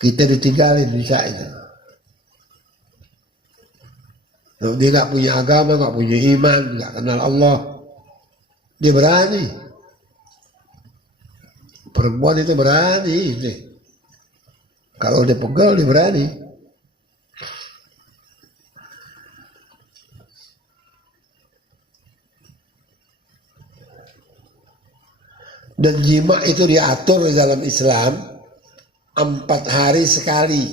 Kita ditinggalin bisa itu. Kalau dia nggak punya agama, nggak punya iman, nggak kenal Allah, dia berani. Perempuan itu berani. Ini. Kalau dia pegal, dia berani. Dan jima itu diatur di dalam Islam 4 hari sekali.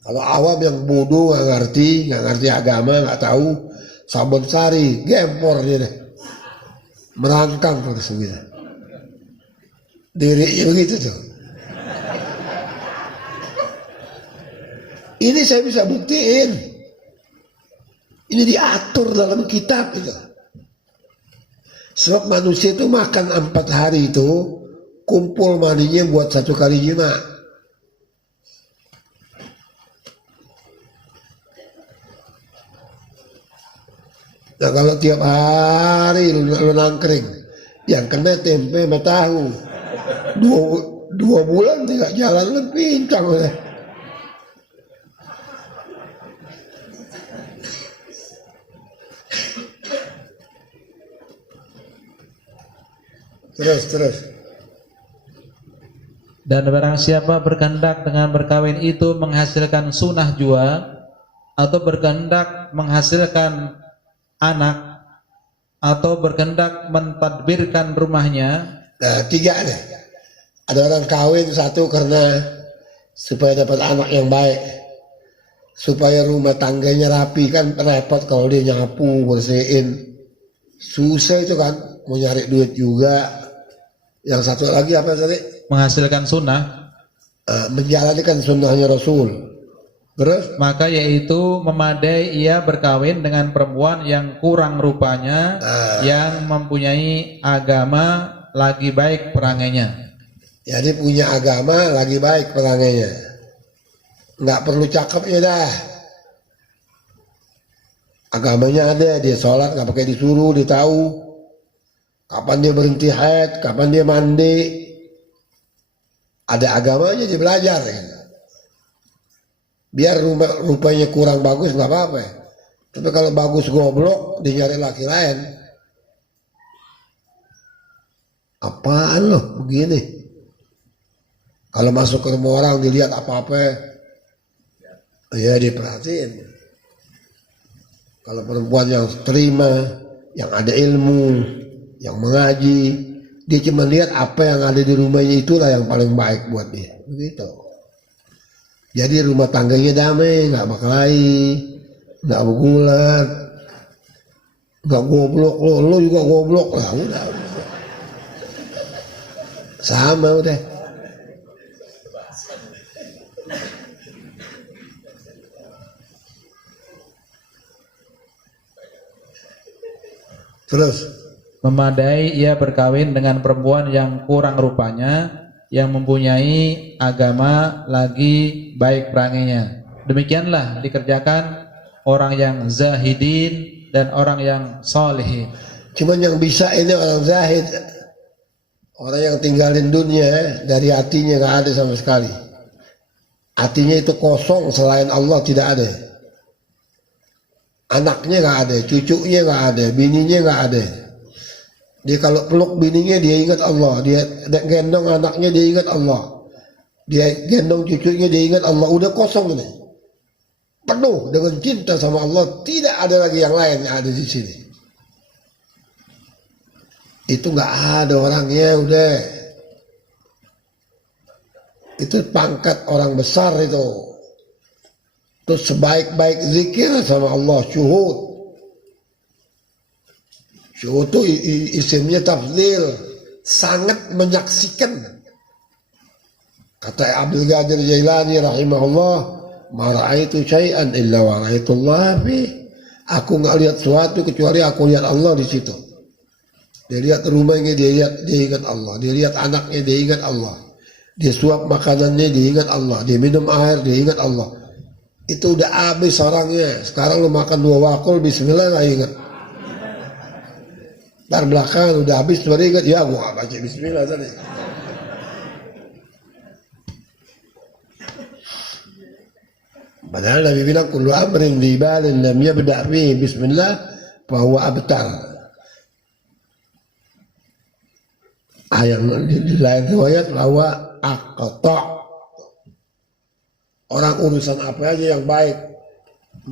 Kalau awam yang bodoh nggak ngerti agama, nggak tahu, sabun sari, gempor dia deh, merangkang terus begitu. Dirinya begitu tuh. Ini saya bisa buktiin. Ini diatur dalam kitab itu. Sebab manusia itu makan 4 hari itu kumpul maninya buat 1 kali jima. Nah kalau tiap hari lu nangkring, yang kena tempe sama tahu, 2 bulan tidak jalan lu pincang udah. Terus. Dan barang siapa berkehendak dengan berkawin itu menghasilkan sunah jua, atau berkehendak menghasilkan anak, atau berkehendak mentadbirkan rumahnya. Nah 3 deh. Ada orang kawin 1 karena supaya dapat anak yang baik, supaya rumah tangganya rapi, kan repot kalau dia nyapu bersihin, susah itu kan, mau nyari duit juga. Yang 1 lagi apa tadi? Menghasilkan sunnah, menjalankan sunnahnya Rasul. Terus? maka yaitu memadai ia berkawin dengan perempuan yang kurang rupanya, yang mempunyai agama lagi baik perangainya. Jadi punya agama lagi baik perangainya. Nggak perlu cakepnya dah. Agamanya ada, dia sholat nggak pakai disuruh, dia tahu kapan dia berhenti haid, kapan dia mandi. Ada agamanya, dia belajar. Biar rupanya kurang bagus nggak apa-apa. Tapi kalau bagus goblok, dia nyari laki lain. Apaan loh begini? Kalau masuk ke rumah orang dilihat apa-apa, ya diperhatiin. Kalau perempuan yang terima, yang ada ilmu, yang mengaji, dia cuma lihat apa yang ada di rumahnya, itulah yang paling baik buat dia. Begitu. Jadi rumah tangganya damai, nggak berkelahi, nggak bergulat, nggak goblok, lo juga goblok lah, udah. Sama udah. Terus. Memadai ia berkawin dengan perempuan yang kurang rupanya, yang mempunyai agama lagi baik perangainya. Demikianlah dikerjakan orang yang zahidin dan orang yang solehin. Cuman yang bisa ini orang zahid, orang yang tinggalin dunia, dari hatinya nggak ada sama sekali. Hatinya itu kosong, selain Allah tidak ada. Anaknya nggak ada, cucunya nggak ada, bininya nggak ada. Dia kalau peluk bininya dia ingat Allah, dia gendong anaknya dia ingat Allah, dia gendong cucunya dia ingat Allah. Udah kosong ini, penuh dengan cinta sama Allah. Tidak ada lagi yang lain yang ada di sini. Itu nggak ada orangnya udah. Itu pangkat orang besar itu. Terus sebaik-baik zikir sama Allah, syuhud. Syuhud itu isimnya tafdil, sangat menyaksikan. Kata Abdul Qadir Jailani rahimahullah, ma ra'aitu syai'an illa wa ra'aitullah fi. Aku nggak lihat sesuatu kecuali aku lihat Allah di situ. Dia lihat rumahnya, dia ingat Allah. Dia lihat anaknya, dia ingat Allah. Dia suap makanannya, dia ingat Allah. Dia minum air, dia ingat Allah. Itu udah habis orangnya. Sekarang lu makan 2 wakul, bismillah nggak ingat. Ntar belakangan udah habis, baru ingat, ya gua nggak baca bismillah tadi. Padahal Nabi bilang, kullu amrin di balin lam yabda' fihi bismillah fahuwa abtar. Yang di lain riwayat bahwa aqta'. Orang urusan apa aja yang baik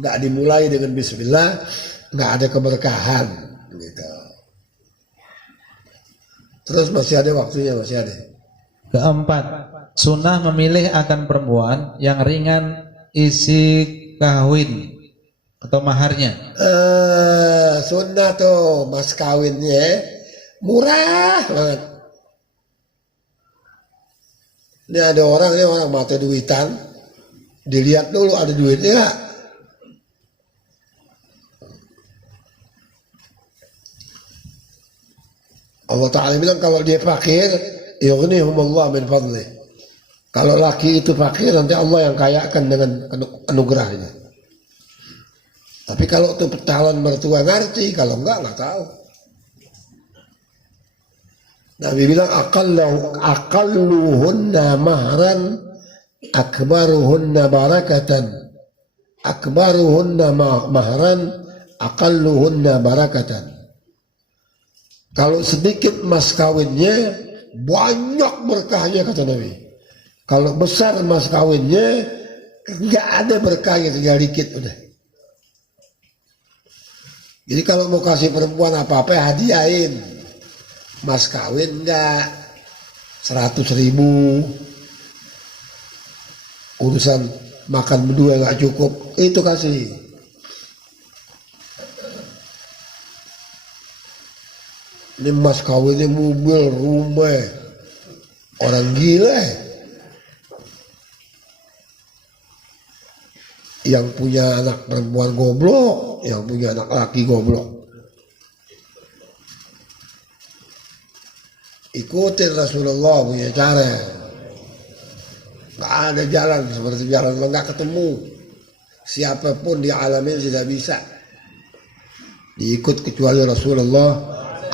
nggak dimulai dengan bismillah, nggak ada keberkahan gitu. Terus masih ada waktunya, masih ada. Keempat, sunnah memilih akan perempuan yang ringan isi kawin atau maharnya. Sunnah tuh mas kawinnya murah banget. Ini ada orang mata duitan, dilihat dulu ada duitnya nggak. Allah Ta'ala bilang kalau dia fakir, yughnihumullah min fadlih. Kalau laki itu fakir, nanti Allah yang kayakan dengan anugerahnya. Tapi kalau itu calon mertua ngerti, kalau enggak tahu. Nabi bilang aqalluhunna mahran akbaruhunna barakatan. Akbaruhunna mahran aqalluhunna barakatan. Kalau sedikit mas kawinnya, banyak berkahnya kata Nabi. Kalau besar mas kawinnya, nggak ada berkahnya, tinggal dikit udah. Jadi kalau mau kasih perempuan apa-apa hadiahin. Mas kawin enggak 100.000, urusan makan berdua nggak cukup, itu kasih. Ini mas kawinnya mobil, rumah, orang gila. Yang punya anak perempuan goblok, yang punya anak laki goblok. Ikutin Rasulullah punya cara. Gak ada jalan seperti jalan lo gak ketemu. Siapapun di alam ini tidak bisa diikut kecuali Rasulullah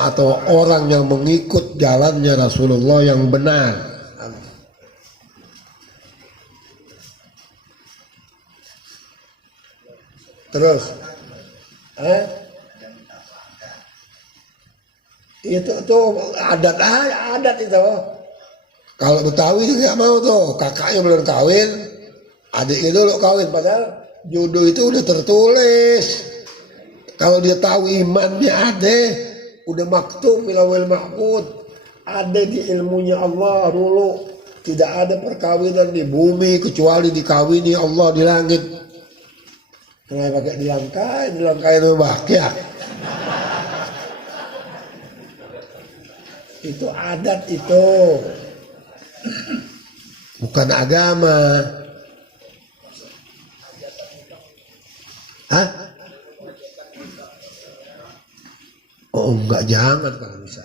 atau orang yang mengikut jalannya Rasulullah yang benar. Terus, itu adat itu. Kalau Betawi itu nggak mau tuh, kakaknya belum kawin, adiknya dulu kawin, padahal jodoh itu udah tertulis. Kalau dia tahu imannya ada, udah maktub filawil mahfud, ada di ilmunya Allah dulu. Tidak ada perkawinan di bumi kecuali dikawini Allah di langit. Kenapa pakai dilangkai itu bahagia. Itu adat itu, bukan agama. Hah? Oh enggak, jangan kalau bisa.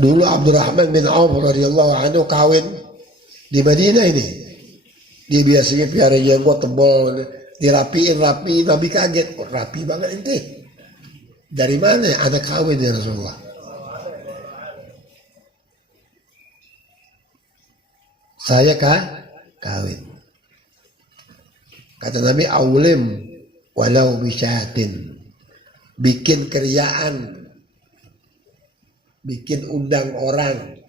Dulu Abdurrahman bin Auf radhiyallahu anhu kawin di Madinah ini. Dia biasanya piara jenggot tebal, dirapiin rapi, Nabi kaget, oh, rapi banget ente. Dari mana ada kawin ya Rasulullah? Saya kawin. Kata Nabi, awlim walau bisyatin. bikin keriaan, bikin undang orang,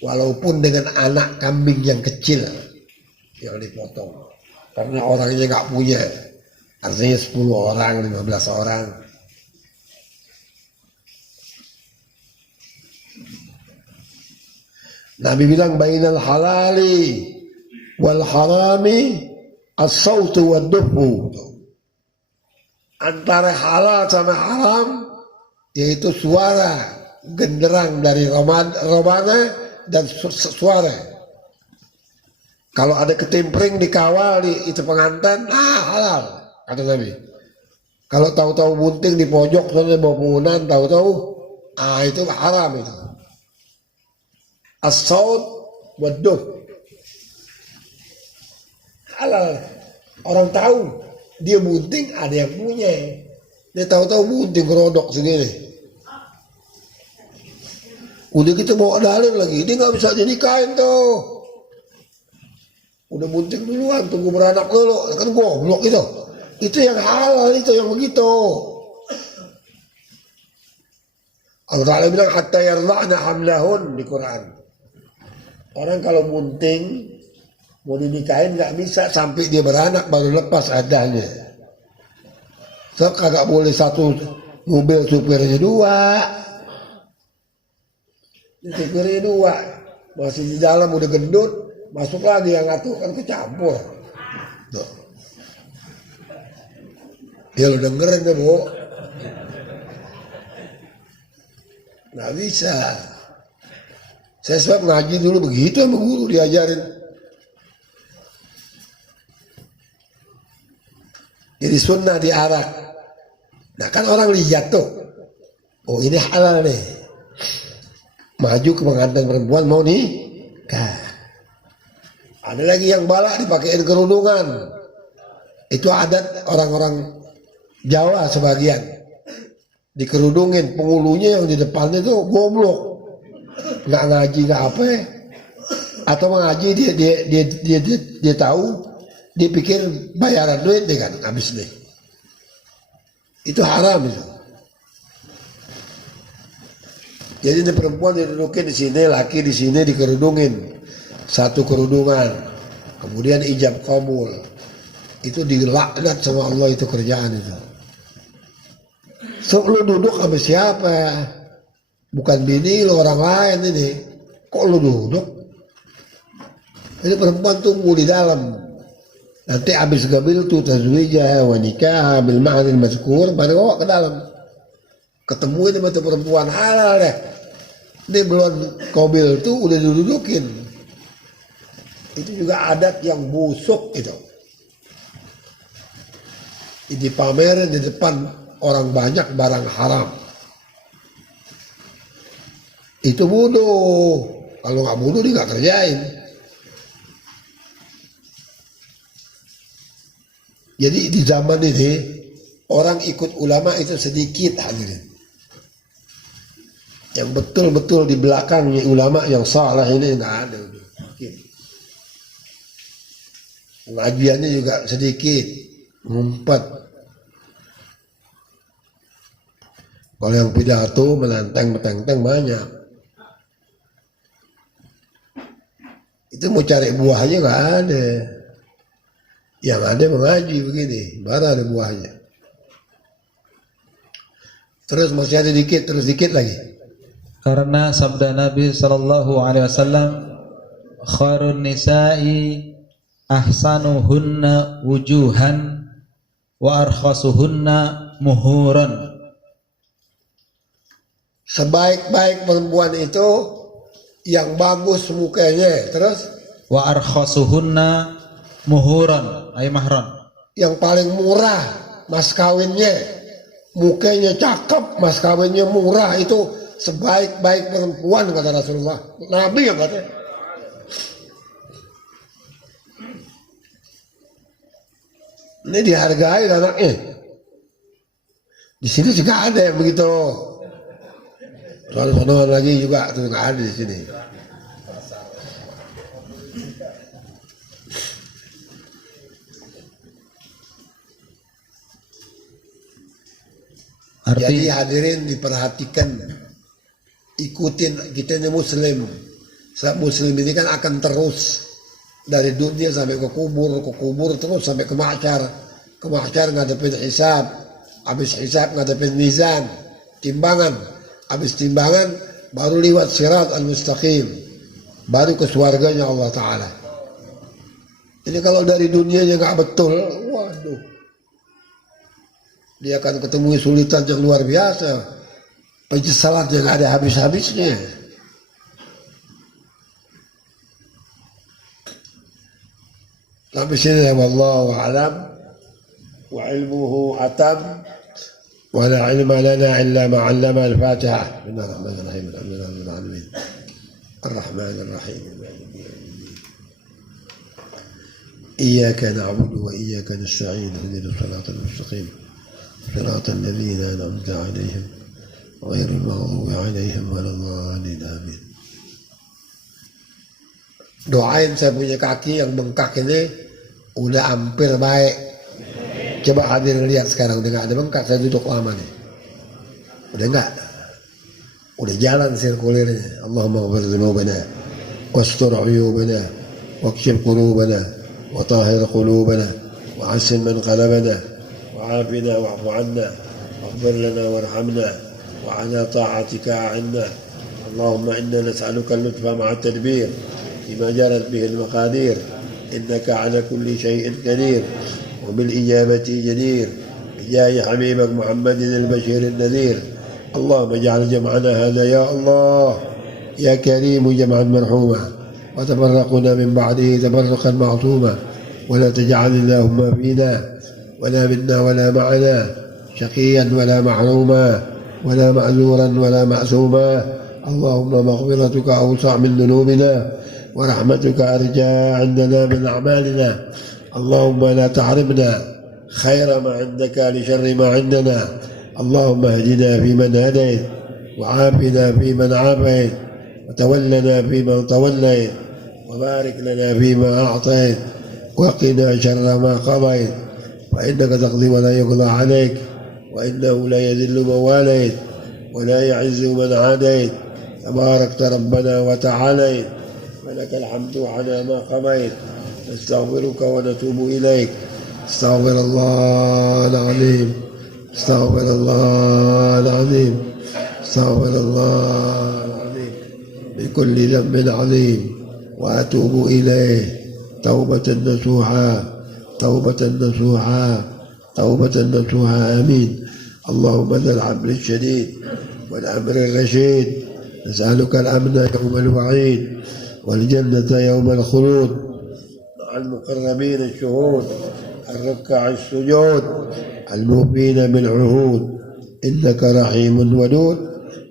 walaupun dengan anak kambing yang kecil yang dipotong, karena orangnya nggak punya, artinya 10 orang, 15 orang. Nabi bilang bainal halali wal harami as-sautu wad dufu. Antara halal sama haram yaitu suara genderang dari robana dan suara. Kalau ada ketimpring dikawal itu pengantin, halal kata Nabi. Kalau tahu-tahu bunting di pojok sana bawa pungunan, tahu-tahu itu haram itu. As-saut waduf halal. Orang tahu dia bunting, ada yang punya. Dia tahu-tahu bunting kerodok segini. Udah kita bawa dalil lagi, dia nggak bisa jadi kain tuh. Udah bunting duluan, tunggu beranak dulu, kan goblok itu. Itu yang halal, itu yang begitu. Allah Ta'ala bilang hatta yarda'na hamlahun di Quran. Orang kalau bunting mau dinikahin nggak bisa sampai dia beranak baru lepas adanya. So kagak boleh satu mobil supirnya 2. Supirnya 2 masih di dalam udah gendut, masuk lagi yang ngatur kan kecampur. Tuh. Ya lo dengerin deh bu, nggak bisa. Saya sebab ngaji dulu begitu sama guru diajarin. Jadi sunnah diarak. Nah kan orang lihat tuh, oh ini halal nih. Maju ke pengantin perempuan mau nikah. Ada lagi yang balak dipakein kerudungan. Itu adat orang-orang Jawa sebagian. Dikerudungin, penghulunya yang di depannya tuh goblok. Nggak ngaji nggak apa, atau mengaji dia tahu, dia pikir bayaran duit deh kan habis deh. Itu haram itu. Jadi ini perempuan didudukin di sini, laki di sini dikerudungin, satu kerudungan, kemudian ijab qabul. Itu dilaknat sama Allah itu kerjaan itu. So lu duduk sama siapa? Bukan bini lo, orang lain ini. Kok lu duduk? Ini perempuan tunggu di dalam. Nanti habis gabil tuh tazwijah wa nikah bil ma'anil mazkur, baru bawa ke dalam. Ketemu ini sama perempuan halal deh. Dia belum qabil tuh udah didudukin. Itu juga adat yang busuk itu. Dipamerin di depan orang banyak barang haram. Itu bodoh. Kalau nggak bodoh dia nggak kerjain. Jadi di zaman ini orang ikut ulama itu sedikit hadirin. Yang betul-betul di belakangnya ulama yang salah ini nggak ada. Pengajiannya juga sedikit, ngumpet. Kalau yang pidato menenteng banyak. Itu mau cari buahnya nggak ada. Yang ada mengaji begini, baru ada buahnya. Terus masih ada dikit, terus dikit lagi. Karena sabda Nabi Sallallahu Alaihi Wasallam, khairun nisa'i ahsanuhunna wujuhan wa arkhasuhunna muhuran. Sebaik-baik perempuan itu yang bagus mukanya, terus wa arkhasuhunna muhuran ay mahran. Yang paling murah mas kawinnya, mukanya cakep, mas kawinnya murah, itu sebaik-baik perempuan kata Rasulullah. Nabi yang kata. Ini dihargai anaknya. Di sini juga ada yang begitu. Soal lagi juga itu nggak ada di sini. Jadi hadirin diperhatikan, ikutin, kita ini muslim. Sebab muslim ini kan akan terus dari dunia sampai ke kubur terus sampai ke mahsyar ngadepin hisab, habis hisab ngadepin mizan, timbangan, habis timbangan baru lewat sirat al-mustaqim, baru ke surganya Allah Ta'ala. Ini kalau dari dunianya nggak betul, waduh, dia akan ketemu kesulitan yang luar biasa, penyesalan yang nggak ada habis-habisnya. Sampai sini ya, wallahu a'lam wa ilmuhu atam wa la ilma lana illa ma 'allama al-Fatihah. Bismillahirrahmanirrahim. Alhamdulillahirabbil alamin. Ar-Rahmanir Rahim. Iyyaka na'budu wa iyyaka nasta'in. Ihdinas siratal mustaqim. Siratal ladzina an'amta 'alaihim ghairil maghdubi 'alaihim waladdallin. Amin. Doain saya punya kaki yang bengkak ini udah hampir baik. Coba hadir lihat sekarang, udah nggak ada bengkak, saya duduk lama nih. Udah nggak, udah jalan sirkulirnya. Allahumma ghfir dzunubana wastur 'uyubana wakshif qulubana wa tahhir qulubana wa hassin manqalabana wa 'afina wa'fu 'anna waghfir lana warhamna wa 'ala ta'atika a'inna. Allahumma inna nas'aluka al-lutfa ma'a at-tadbir بما جرت به المقادير إنك على كل شيء قدير وبالإجابة جدير بجاه حبيبك محمد البشير النذير. اللهم اجعل جمعنا هذا يا الله يا كريم جمعا مرحوما وتفرقنا من بعده تفرقا معصوما ولا تجعل اللهم فينا ولا منا ولا معنا شقيا ولا محروما ولا معذورا ولا معصوما. اللهم مغفرتك أوسع من ذنوبنا ورحمتك أرجى عندنا من أعمالنا. اللهم لا تحرمنا خير ما عندك لشر ما عندنا. اللهم اهدنا فيمن هديت وعافنا فيمن عافيت وتولنا فيمن توليت وبارك لنا فيما أعطيت وقنا شر ما قضيت فإنك تقضي ولا يقضى عليك وإنه لا يذل من واليت ولا يعز من عاديت تباركت ربنا وتعاليت ولك الحمد على ما قضيت. نستغفرك ونتوب إليك. استغفر الله العظيم استغفر الله العظيم استغفر الله العظيم بكل ذنب عظيم وأتوب إليه توبة نصوحا توبة نصوحا توبة نصوحا. آمين. اللهم ذا الحبل الشديد والأمر الرشيد نسألك الأمن يوم الوعيد والجنة يوم الخلود مع المقربين الشهود الركع السجود الموفين بالعهود. إنك رحيم ودود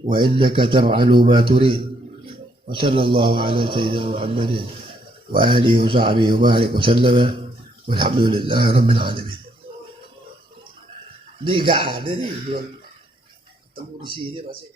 وإنك تفعل ما تريد. وصلى الله على سيدنا محمد وآله وصحبه وبارك وسلم والحمد لله رب العالمين. Ini gak ada nih, belum ketemu di sini masih.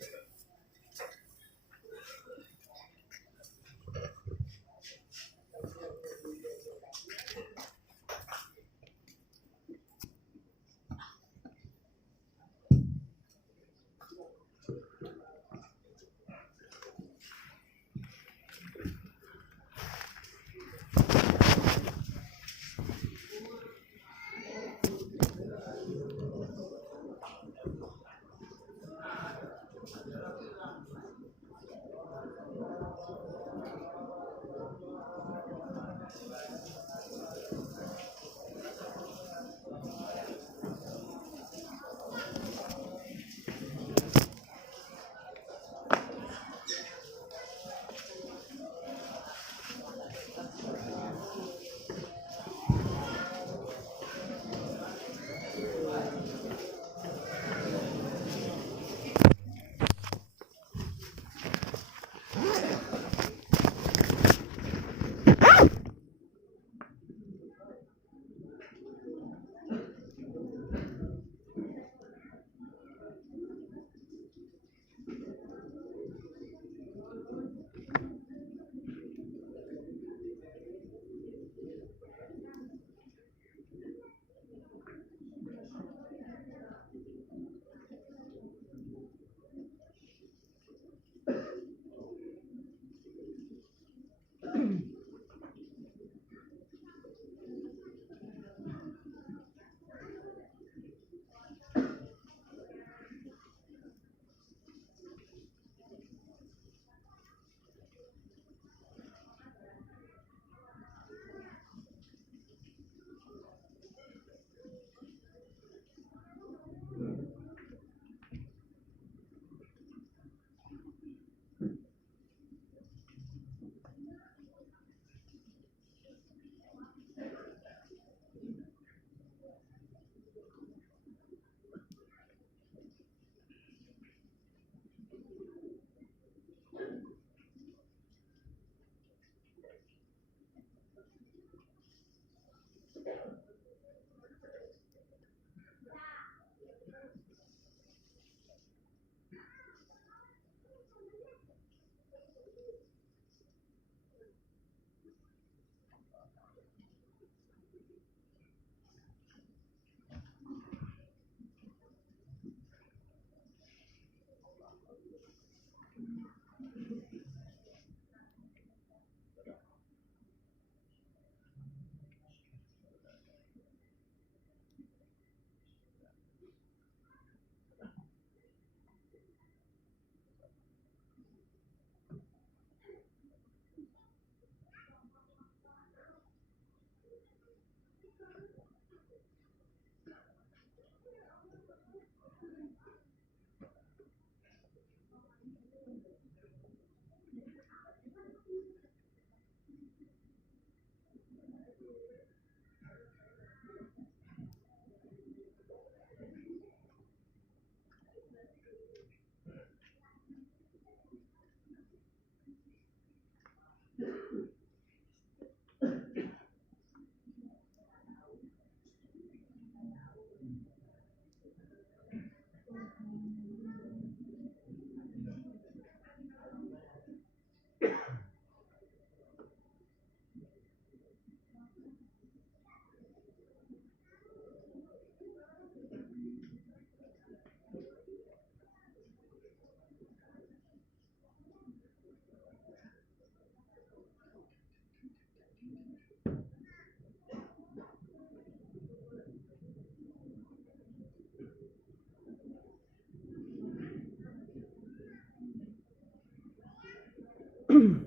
بسم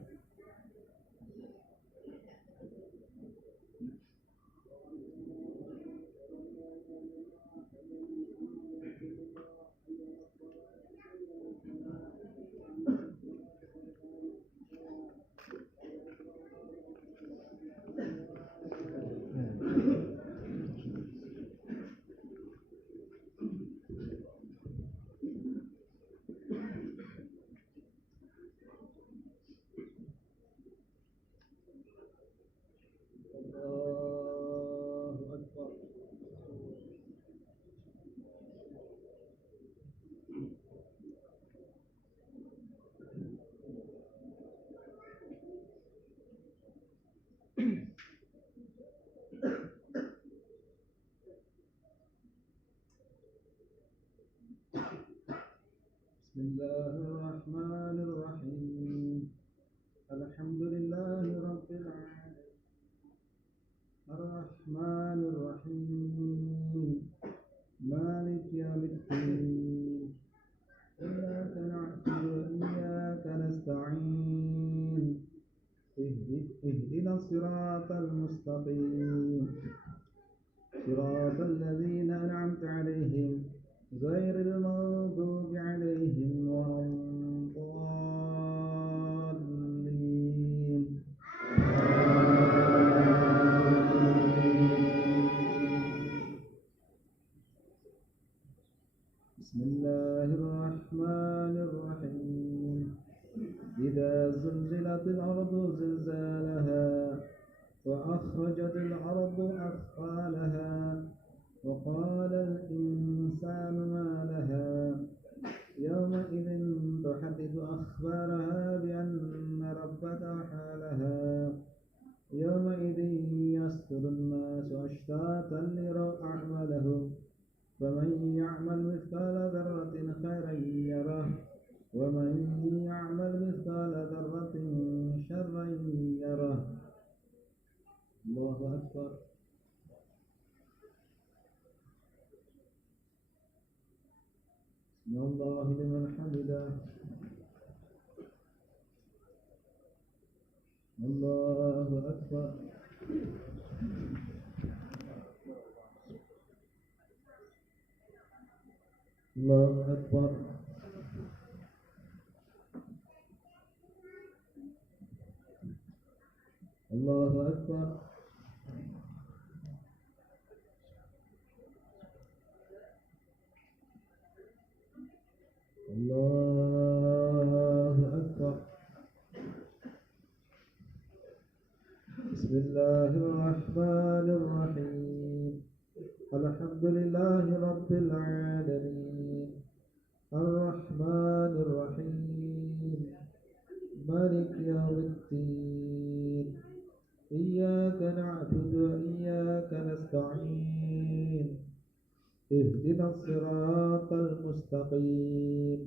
الله الرحمن الرحيم الحمد لله رب العالمين الرحمن الرحيم مالك يوم الدين إياك نعبد وإياك نستعين اهدنا الصراط المستقيم صراط الذين أنعمت عليهم غير المغضوب عليهم ولا الضالين. بسم الله الرحمن الرحيم إذا زلزلت الأرض زلزالها وأخرجت الأرض أثقالها وقال الإنسان ما لها يومئذ تحدث أخبارها بأن ربك أوحى يومئذ يصدر الناس أشتاتا ليروا أعمالهم فمن يعمل مثقال ذرة خيرا يره ومن يعمل مثقال ذرة شرا يره. الله أكبر. سمع الله لمن حمده. الله أكبر. الله أكبر. الله أكبر. الله أكبر. بسم الله الرحمن الرحيم الحمد لله رب العالمين الرحمن الرحيم مالك يوم الدين إياك نعبد وإياك نستعين اهدنا الصراط المستقيم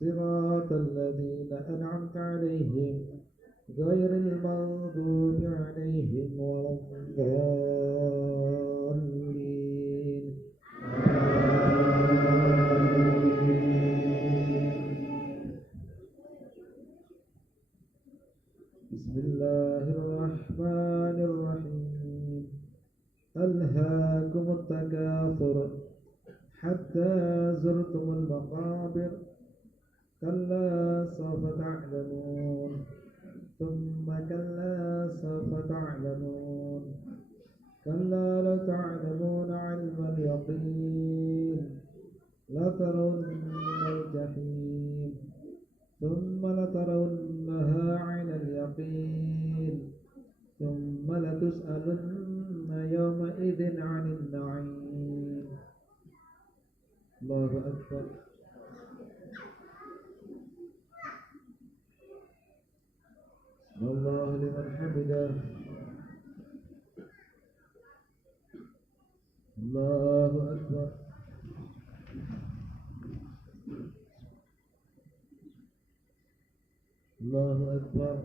صراط الذين أنعمت عليهم غير المغضوب عليهم ولا الضالين. بسم الله الرحمن الرحيم ألهاكم التكاثر حتى زرتم المقابر كلا سوف تعلمون ثم كلا سوف تعلمون كلا لتعلمون علم اليقين لترون الجحيم ثم لترونها عين اليقين ثم لتسألن يومئذ عن النعيم. الله أكبر. الله لمن حمده. الله أكبر. الله أكبر.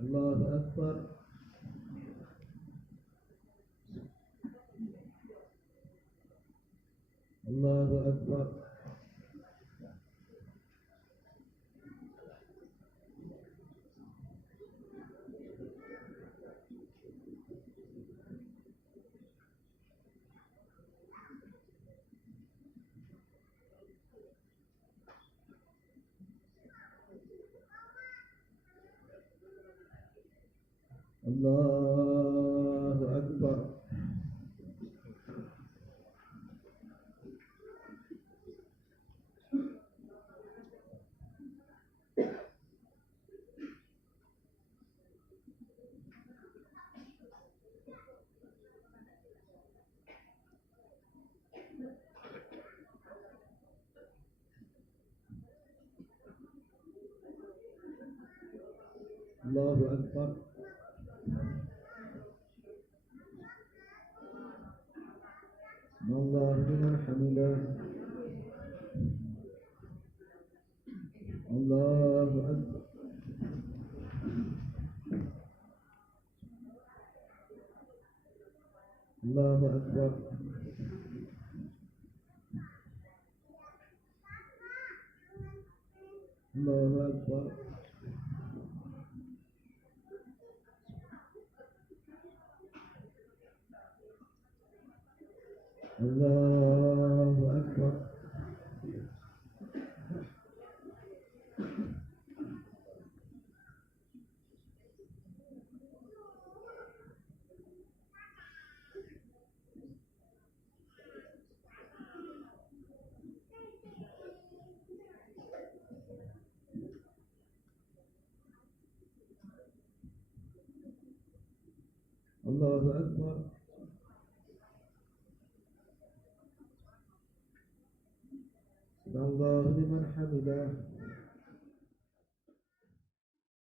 الله أكبر. الله أكبر الله أكبر الله أكبر الله لمن حمده الله أكبر الله أكبر الله أكبر الله أكبر الله أكبر الله لمن حمده